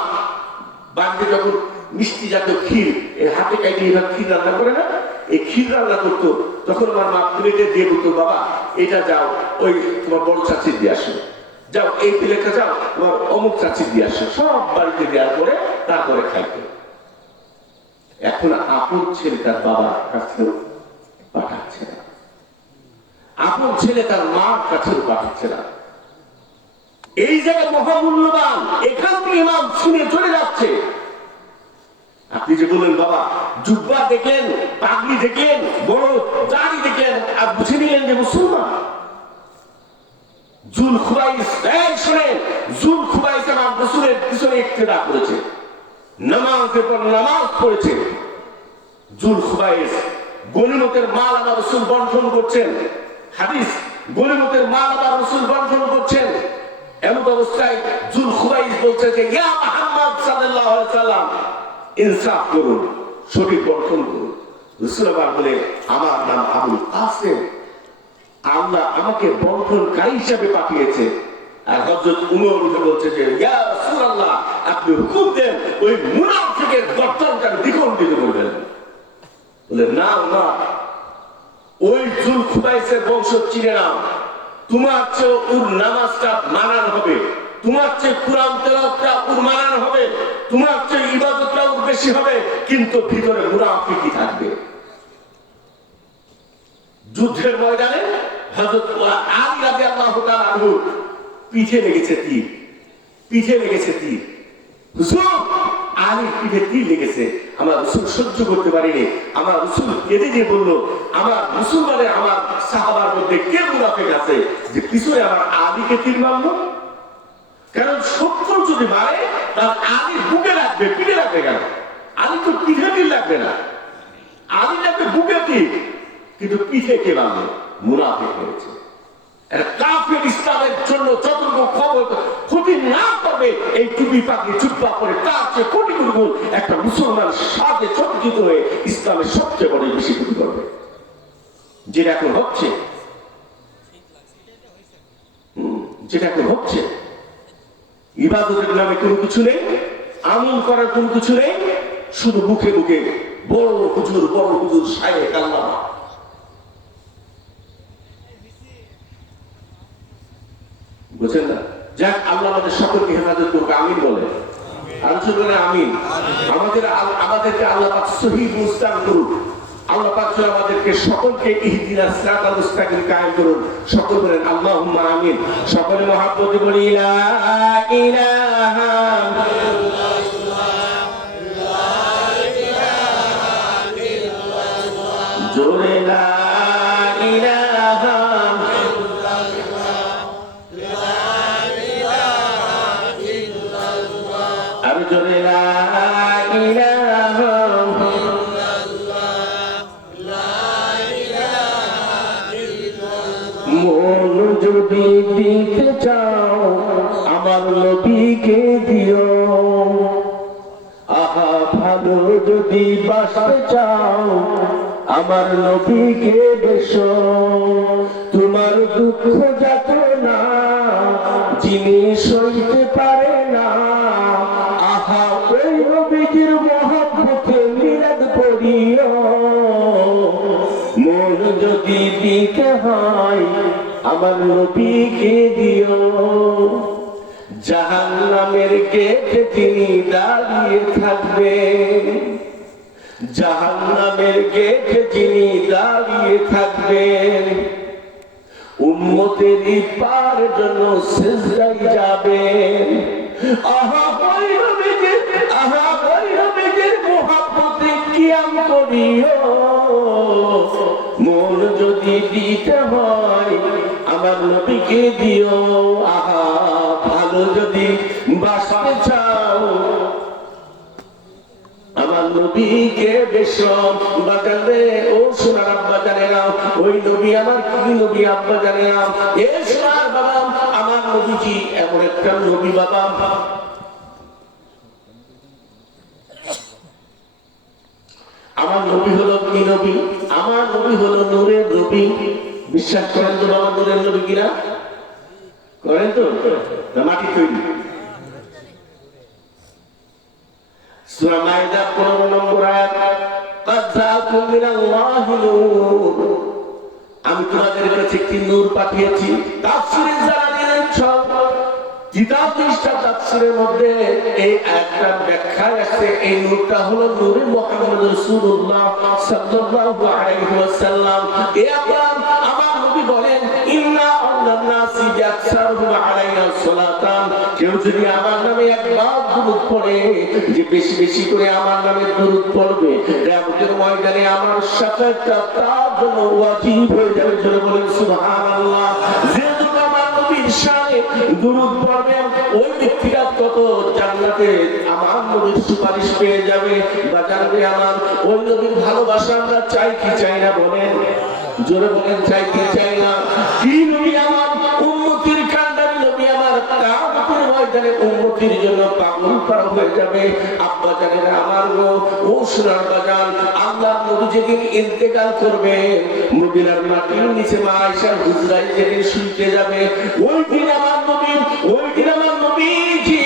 বাড়িতে যখন মিষ্টি জাতীয় ক্ষীর হাতে কাটে এবার ক্ষীর রান্না করে না, এই ক্ষীর রান্না করতো, তখন আমার মা প্লেটে দিয়ে বলতো বাবা এটা যাও ওই তোমার বড় চাচির দিয়ে আসো, যাও এই প্লেটটা যাও তোমার অমুক চাচির দিয়ে আসো, সব বাড়িতে দেওয়ার পরে তারপরে খাইতো। এখন আপন ছেলে তার বাবার কাছেও পাঠাচ্ছে না, আপন ছেলে তার মার কাছেও পাঠাচ্ছে না। এই জায়গায় মহামূল্যবান, এখান থেকে ইমাম শুনে চলে যাচ্ছে। আপনি যে বললেন বাবা জুব্বা দেখেন, পাগড়ি দেখেন, বড় দাড়ি দেখেন, আর বুঝে নিলেন যে মুসলমান। জুলখুবাইস শোনেন, জুলখুবাইস আমার রাসূলের পিছনে ইক্তেদা করেছে, নামাজের পর নামাজ পড়েছে। জুলখুবাইস গনিমতের মাল আমার রাসূল বন্টন করছেন, হাদিস গনিমতের মাল আমার রাসূল বন্টন করছেন। এমন অবস্থায় জুলখুবাইস বলছে যে ইয়া মুহাম্মদ সাল্লাল্লাহু আলাইহি সাল্লাম ইনসাফ করুন, সঠিক বন্টন করুন। রাসূল আবার বলে আমার নাম আবুল কাসেম, আল্লাহ আমাকে বন্টনকারী হিসেবে পাঠিয়েছে। আর হযরত উমর উঠে বলছে যে ইয়া রাসূলুল্লাহ আপনি হুকুম দেন ওই মুনাফিকের গর্দনটা দ্বিখণ্ডিত করবেন। বলে না না, ওই জুলখুবাইসের বংশ চিনে নাও, তোমার চেয়ে ওর নামাজটা মানান হবে, তোমার চেয়ে কুরআন তেলাওয়াতটা ওর মানান হবে, তোমার চেয়ে ইবাদতটা ওর বেশি হবে, কিন্তু ভিতরে মুনাফিকই থাকবে। যুদ্ধের ময়দানে হযরত আলী রাদিয়াল্লাহু তাআলা আনহু পিঠে লেগেছে তীর, পিঠে লেগেছে তীর। হুজুর আলীর পিঠে তীর লেগেছে, আমার রাসূল সহ্য করতে পারেনি। আমার রাসূল কেঁদে দিয়ে বলল আমার মুসলমানের আমার সাহাবার মধ্যে কে মুনাফিক আছে যে পিছনে আমার আলীকে তীর মারলো? কারণ শত্রু যদি মারে তার আলী বুকে লাগবে, পিঠে লাগবে কেন? আলী তো পিঠে তীর লাগবে না, আলী লাগবে বুকে তীর, কিন্তু পিঠে কে মারলো? মুনাফিক হয়েছে। কাফের ইসলামের জন্য যতটুকু খবর ক্ষতি না করবে এই টুপি পাখি চুপ্পা করে, তার চেয়ে কোটি কোটি গুণ একটা মুসলমান সাথে সজ্জিত হয়ে ইসলামের সবচেয়ে বড় বেশি ক্ষতি করবে, যেটা এখন হচ্ছে। যেটা এখন হচ্ছে ইবাদতের নামে কোনো কিছু নেই, আমল করার কোনো কিছু নেই, শুধু মুখে মুখে বড় হুজুর শায়েখ আল্লামা। বুঝছেন না? যাক আল্লাহ আমাদের সকলকে হেফাজত করুক, আমিন বলে আলোচনা আমিন। আমাদেরকে আল্লাহ পাক সহিহ মুস্তাক করুন, আল্লাহ পাক আমাদেরকে সকলকে ইহদিনাস সিরাতাল মুস্তাকিম কায়েম করুন। সকল বলেন আল্লাহুম্মা আমিন। সকলে মহব্বতে বলি লা ইলাহা ইল্লাল্লাহ, লা ইলাহা ইল্লাল্লাহ, জোরে লা ইলাহা ইল্লাল্লাহ, লা ইলাহা ইল্লাল্লাহ, আর জোরে লা ইলাহা মন যদি নবীকে দিও। আহা ভালো যদি বাসতে চাও আমার নবীকে বেশো। তোমার দুঃখ যাত না যিনি সইতে পারে না, আহা ওই নবীজির মহব্বতে মিলাদ করিও। মন যদি দিতে হয় আমার নবীকে দিও। জাহান্নামের গেটে তিনি দাঁড়িয়ে থাকবেন, জাহান্নামের গেটে যিনি দাঁড়িয়ে থাকবেন, উম্মতেরই পার জন্য সিজদায় যাবেন। আহা ওই নবীজির, আহা ওই নবীজির মুহাব্বতে কিয়াম করিও। মন যদি দিতে হয় আমার নবীকে দিও। আহা ভালো যদি বাসতে চাও আমার নবীকে বেশো। বাজারে ও সোনার আব্বা জানেরা, ওই নবী আমার কি নবী আব্বা জানেরা, এ সোনার বাবা আমার নবীজি এমন একটা নবী বাবা। আমার নবী হলো কি নবী? আমার নবী হলো নূরের নবী। বিশ্বাস করেন তো বাবা নূরের নবী কিনা? করেন তো? মাটি তৈরি। সূরা মাইদা 15 নম্বর আয়াত, قد جاءكم من الله نور। আমি তোমাদের কাছে একটি নূর পাঠিয়েছি। তাফসীরে যারা নিয়েছেন কিতাব নিষ্ঠা তাফসীরের মধ্যে এই আয়াতটার ব্যাখ্যা আছে, এই নূরটা হলো নূরে মুহাম্মদ রাসূলুল্লাহ সাল্লাল্লাহু আলাইহি ওয়াসাল্লাম। এ আমার নবী বলেন, ইন্না আল্লাহনাসি বিআকসারহুম আলাইনা সালাতান। কেউ যদি আমার নামে একবার দুরূদ পড়ে, যে বেশি বেশি করে আমার নামে দুরূদ পড়বে, কিয়ামতের ময়দানে আমার শাফাআতটা তার জন্য ওয়াজিব হয়ে যাবে। জোরে বলেন সুবহানাল্লাহ। যে আমার নবীর শানে দুরূদ পড়বে ওই ব্যক্তিটা কত জান্নাতে আমার নবীর সুপারিশ পেয়ে যাবে। বাজারে আমার ওই নবীর ভালোবাসা আমরা চাই কি চাই না বলেন? জোরে বলেন চাই কি চাই না? কি নবী আমার উম্মতির কান্ডারি নবী আমার, কিয়ামতের ময়দানে উম্মতির জন্য পাগল করা হয়ে যাবে। আব্বা জানেরা আমার গো, ও সোনার বাজান, আল্লাহর নবী যেদিন ইন্তেকাল করবে, মদিনার মাটির নিচে মা আয়েশার হুজরায় যেদিন শুইতে যাবে, ওই দিন আমার নবী, ওই দিন আমার নবীজি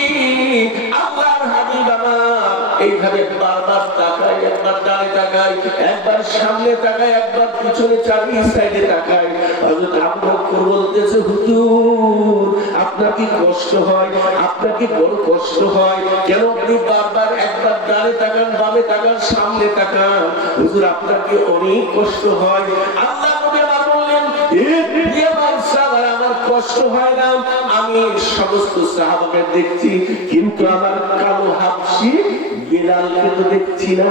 আল্লাহর হাবিব আমার এইভাবে বারবার তাকায়, একবার ডানে তাকায়, একবার সামনে তাকায়, একবার পিছনে চাবি সাইডে তাকায়। হযরত আবু বকর বলতেছে, হুজুর আপনার কি কষ্ট হয়? আপনার কি বড় কষ্ট হয়? কেন আপনি বারবার একবার ডানে তাকান, বামে তাকান, সামনে তাকান? হুজুর আপনার কি অনেক কষ্ট হয়? আল্লাহ নবী আমার বললেন, এ আমার সাহাবারা, আমার কষ্ট হয় না। আমি সমস্ত সাহাবাকে দেখছি, কিন্তু আমার কালো হাবশী বেলালকে তো দেখছি না।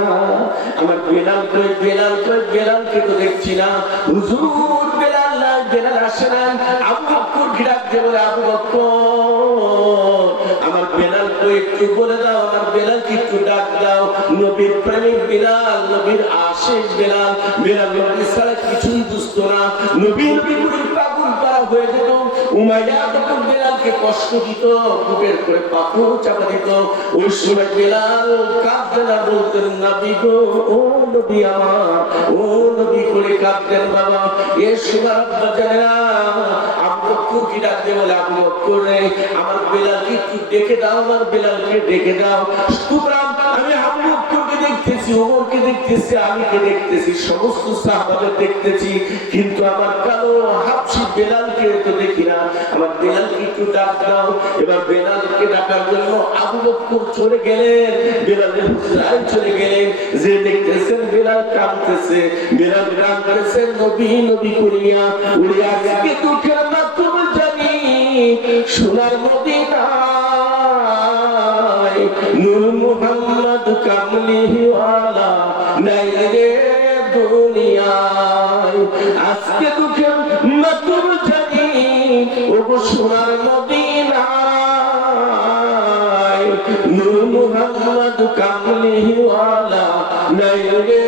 আমার বেলালকে তো দেখছি না। হুজুর বেলাল না, বেলাল আসে না। আবু বকর ডাক দিয়ে বলে, আবু বকর আমার বেলালকে একটু বলে দাও, আমার বেলালকে একটু ডাক দাও। নবীর প্রেমিক বেলাল, নবীর আশিক বেলাল, বেলাল নবী ছাড়া কিছুই বুঝতো না। নবী করে পাগল করা হয়ে যেত। উমাইয়া তখন বেলালকে কষ্ট দিত, বুকের করে পাথর চাপা দিত। ওই সময় বেলাল কাঁদতেন আর বলতেন, নবী গো, ও নবী আমার, ও নবী করে কাঁদতেন বাবা। এ সময় আব্বা জানেরা আবু বকর কি ডাকতে বলে, আবু বকর রে আমার বেলালকে একটু ডেকে দাও, আমার বেলালকে ডেকে দাও। সুতরাং আমি আবু বকরকে দেখতেছি, ওমরকে দেখতেছি, আলীকে দেখতেছি, সমস্ত সাহাবাদের দেখতেছি, কিন্তু আমার কালো হাবশী বেলালকে তো দেখি না। আমার বেলালকে একটু ডাক দাও। এবার বেলালকে ডাকার জন্য আবু বকর চলে গেলেন, বেলালের হুজরায় চলে গেলেন। যে দেখতেছেন বেলাল কাঁদতেছে, বেলাল কাঁদতেছে নবী নবী করিয়া। উড়িয়া আজকে দুঃখের মাধ্যম জানি সোনার মদিনায় নূর মুহাম্মদ কামলিওয়ালা নাই রে দুনিয়ায়। আজকে দুঃখের মাধ্যম জানি ওগো সোনার মদিনায় নূর মুহাম্মদ কামলিওয়ালা নাই রে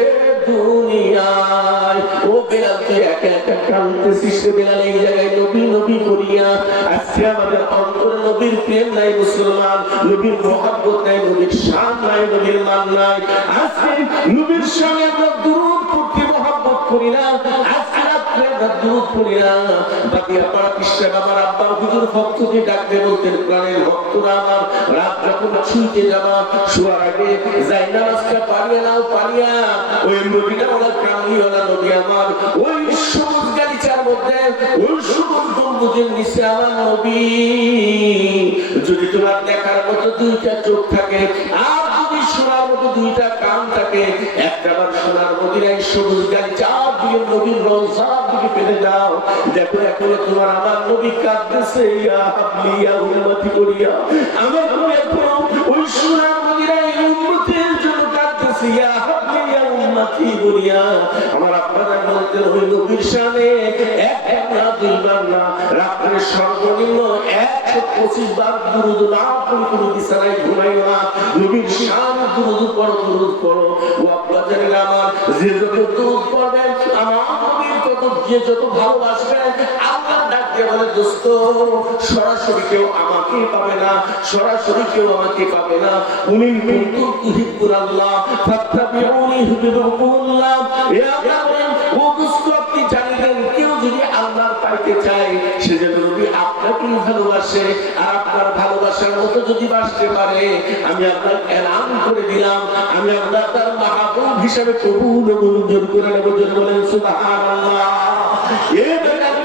দুনিয়ায়। ও বেলাল তুই একা একা কাঁদতেছিস রে বেলাল, এই জায়গায় নবী নবী করিয়া। আজকে আমাদের অন্তরে নবীর প্রেম নাই মুসলমান, নবীর মহব্বত নাই, নবীর শান নাই, নবীর মান নাই। আজকে নবীর সঙ্গে আমরা দুরূদ পড়তে মহব্বত করি না, আজকে রাত্রে আমরা দুরূদ পড়ি না। বাকিয়া পাড়া পিসা বাবার আব্বার হুজুর ভক্তকে ডাকতে বলতেন, প্রাণের ভক্তরা আমার, রাত যখন শুইতে যাবা শোয়ার আগে যাই নামাজটা পারিয়া নাও, পারিয়া ওই নবীটা ওরা কামলিওয়ালা নবী আমার, ওই সবুজ গালিচার মধ্যে, ওই সবুজ গম্বুজের নিচে আমার নবী। যদি তোমার দেখার মতো দুইটা চোখ থাকে, আর যদি শোনার মতো দুইটা কান থাকে, একটা বার শোনার মদিনায় সবুজ গালিচা দিয়ে নবীর রওজার দিকে ফেলে দাও, দেখো এখন তোমার আমার নবী কাঁদতেছে, ইয়া হাবলি ইয়া উম্মতি করিয়া। আমার নবী এখন ওই সোনার মদিনায় উম্মতের জন্য কাঁদতেছে, ইয়া হাবলি ইয়া উম্মতি করিয়া। আমার আপনারা বলতে ওই নবীর শানে একবার না দুইবার না, রাত্রে সর্বনিম্ন 125 বার দুরূদ না পড়ে কোনো বিছানায় ঘুমাইও না। নবীর শান দুরূদ পড়ো, দুরূদ পড়ো। ও আব্বা জানেন আমার, যে যত দুরূদ পড়বেন আমার নবীর তত, যে যত ভালোবাসবে, আল্লাহ ডাক দিয়ে বলে, দোস্ত সরাসরি কেউ আমাকে পাবে না, সরাসরি কেউ আমাকে পাবে না। উনি কিন্তু তুহিব্বুনাল্লাহ ফাত্তাবিউনি ইউহিব্বুকুমুল্লাহ। এ আল্লাহ, ও দোস্ত আপনি জানেন, কেউ যদি আল্লাহ পাইতে চায় সে যেন নবী আপনাকে ভালোবাসে, আর আপনার ভালোবাসার মতো যদি বাসতে পারে, আমি আপনার এলান করে দিলাম, আমি আপনার তার মাহবুব হিসাবে কবুল ও মঞ্জুর করে নেব। যদি বলেন সুবহানাল্লাহ। এ বেলাল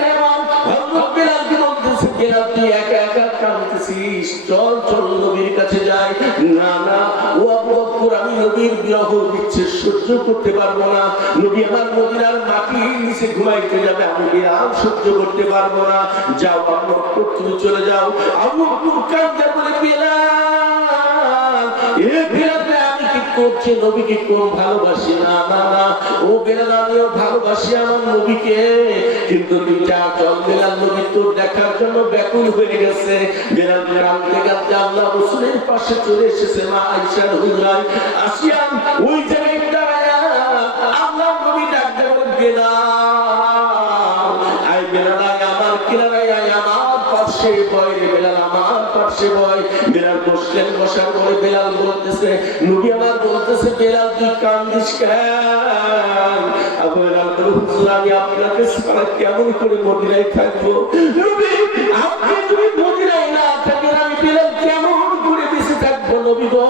হযরত বেলালকে বলতেছে, বেলাল তুই একা একা কাঁদতেছিস, চল চল নবীর কাছে যাই। না না ও আবু বকর, আমি নবীর বিরহ বিচ্ছেদ সহ্য করতে পারবো না। নবী আমার মদিনার মাটির নিচে ঘুমাইতে যাবে, আমি বিরাম সহ্য করতে পারবো না। যাও আবু বকর, তুমি চলে যাও। আবু বকর কাঁদতে বলে, বেলাল, এ বেলাল, আমি কি করছি, নবীকে কোন ভালোবাসি না। না না ও বেলাল, আমিও ভালোবাসি আমার নবীকে, কিন্তু তুই যা চল। বেলাল নবী তোর দেখার জন্য ব্যাকুল হয়ে গেছে। বেলাল কাঁদতে কাঁদতে আল্লাহ রাসূলের পাশে চলে এসেছে। মা আয়েশার হুজরায় আসিয়া ওই জায়গায় দাঁড়ায়া আল্লাহ নবী ডাক দেন, বেলাল আয়, বেলাল আয় আমার কিনারায় আয়, আমার পাশে বয় রে বেলাল, আমার পাশে বয়। বেলাল বসলেন, বসার পরে বেলাল বলতেছে, নবী আমার বলতেছে, বেলাল তুই কান্দিস কেন? বেলাল বলে, হুজুর আমি আপনাকে ছাড়া কেমন করে মদিনায় থাকবো? নবী আপনি যদি মদিনায় না থাকেন, আমি বেলাল কেমন করে বেঁচে থাকবো? নবী গো,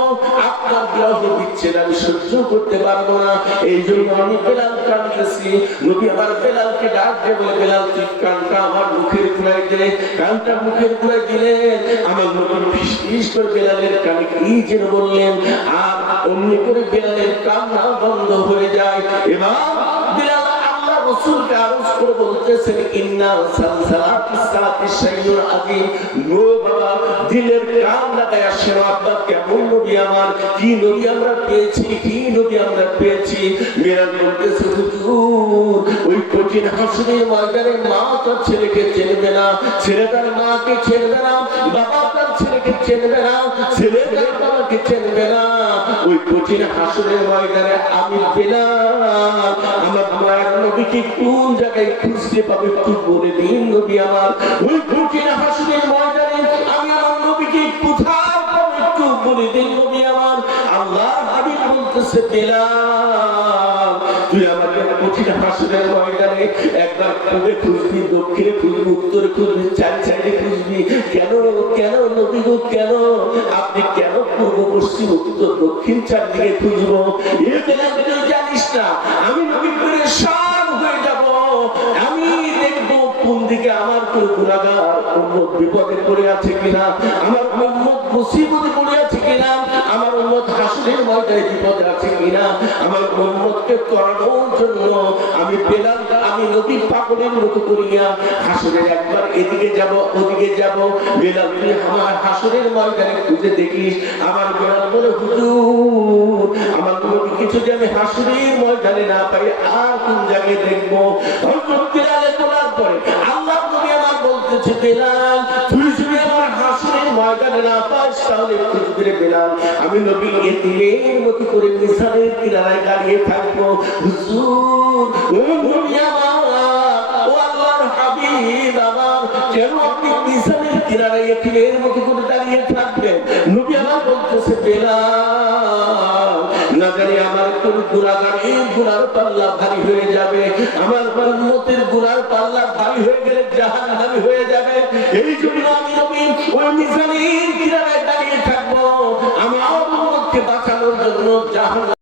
আপনার বিরহ বিচ্ছেদ আমি সহ্য করতে পারবো না, এই জন্য আমি বেলাল কাঁদতেছি। নবী আমার বেলালকে ডাক দিয়ে বলে, বেলাল তুই কানটা আমার মুখের কুড়াই দে। কানটা মুখের কুড়াই দিলেন, আমার নবী ফিস ফিস করে বেলালের কানে কি যেন বললেন, আর অমনি করে বেলালের কান্না বন্ধ হয়ে যায়। এবার বেলাল আল্লাহ রাসূলকে আরজ করে বলতেছেন, ইন্না সালসালাতিস সালাতি শাইউন আযীম। নো বাবা, দিলের কান লাগায় আসেন, আব্বা কেমন নবী আমার, কি নবী আমরা পেয়েছি, কি নবী আমরা পেয়েছি। বেলাল বলতেছে, হুজুর ওই কঠিন হাসরের ময়দানে মা তার ছেলেকে চেনবে না, ছেলে তার মাকে চেনবে না, বাবা তার ছেলেকে চেনবে না, ছেলে তার বাবাকে চেনবে না। ওই কঠিন হাসরের ময়দানে আমি বেলাল আমার মায়ের নবীকে কোন জায়গায় খুঁজতে পাবে একটু বলে দিন নবী আমার। ওই কঠিন হাসরের ময়দানে আমি আমার নবীকে কোথায় পাবো একটু বলে দিন নবী আমার। আল্লাহ হাবিব বলতেছে, বেলাল তুই আমাকে কঠিন হাসরের ময়দানে একবার পূবে খুঁজবি, দক্ষিণে খুঁজবি, উত্তরে খুঁজবি, চারি সাইডে খুঁজবি। কেন কেন নবী গো, কেন আপনি কেন পূর্ব পশ্চিম উত্তর দক্ষিণ চারদিকে খুঁজবো? এ বেলাল তুই জানিস না আমি নবী পেরেশান হয়ে যাব, আমি দেখবো কোন দিকে আমার কোন গুনাহগার উম্মত বিপদে পড়ে আছে কিনা, আমার উম্মত মুসিবতে পড়ে আছে কিনা, আমার উম্মত হাসরের ময়দানে বিপদে আছে কিনা। আমার উম্মতকে তরানোর জন্য আমি বেলাল, আমি নবী পাগলের মতো করিয়া হাসরের একবার এদিকে যাব ওদিকে যাব। বেলাল তুই আমার হাসরের ময়দানে খুঁজে দেখিস। আমার বেলাল বলে, হুজুর আমার নবীকে যদি আমি হাসরের ময়দানে না পাই আর কোন জায়গায় দেখবো? হযরত বেলালের বলার পরে আল্লাহ নবী আমার বলতেছে, বেলাল তুই যদি আমার হাসরের ময়দানে না পাস তাহলে খুঁজবি রে বেলাল, আমি নবী এতিমের মতো করে মিজানের কিনারায় দাঁড়িয়ে থাকবো। হুজুর ও নবী আমার, ও আল্লাহর হাবিব, হাবিব আমার, কেন আপনি মিজানের কিনারে এতিমের মতো করে দাঁড়িয়ে থাকবেন? নবী আমার বলতেছে, বেলাল, না জানি আমার কোন গুনাহগারের গুনার পাল্লা ভারী হয়ে যাবে, আমার উম্মতের গুনার পাল্লা ভারী হয়ে গেলে জাহান্নামী হয়ে যাবে। এই জন্য আমি নবী ওই মিজানের কিনারে দাঁড়িয়ে থাকবো, আমার উম্মতকে বাঁচানোর জন্য জাহান্নাম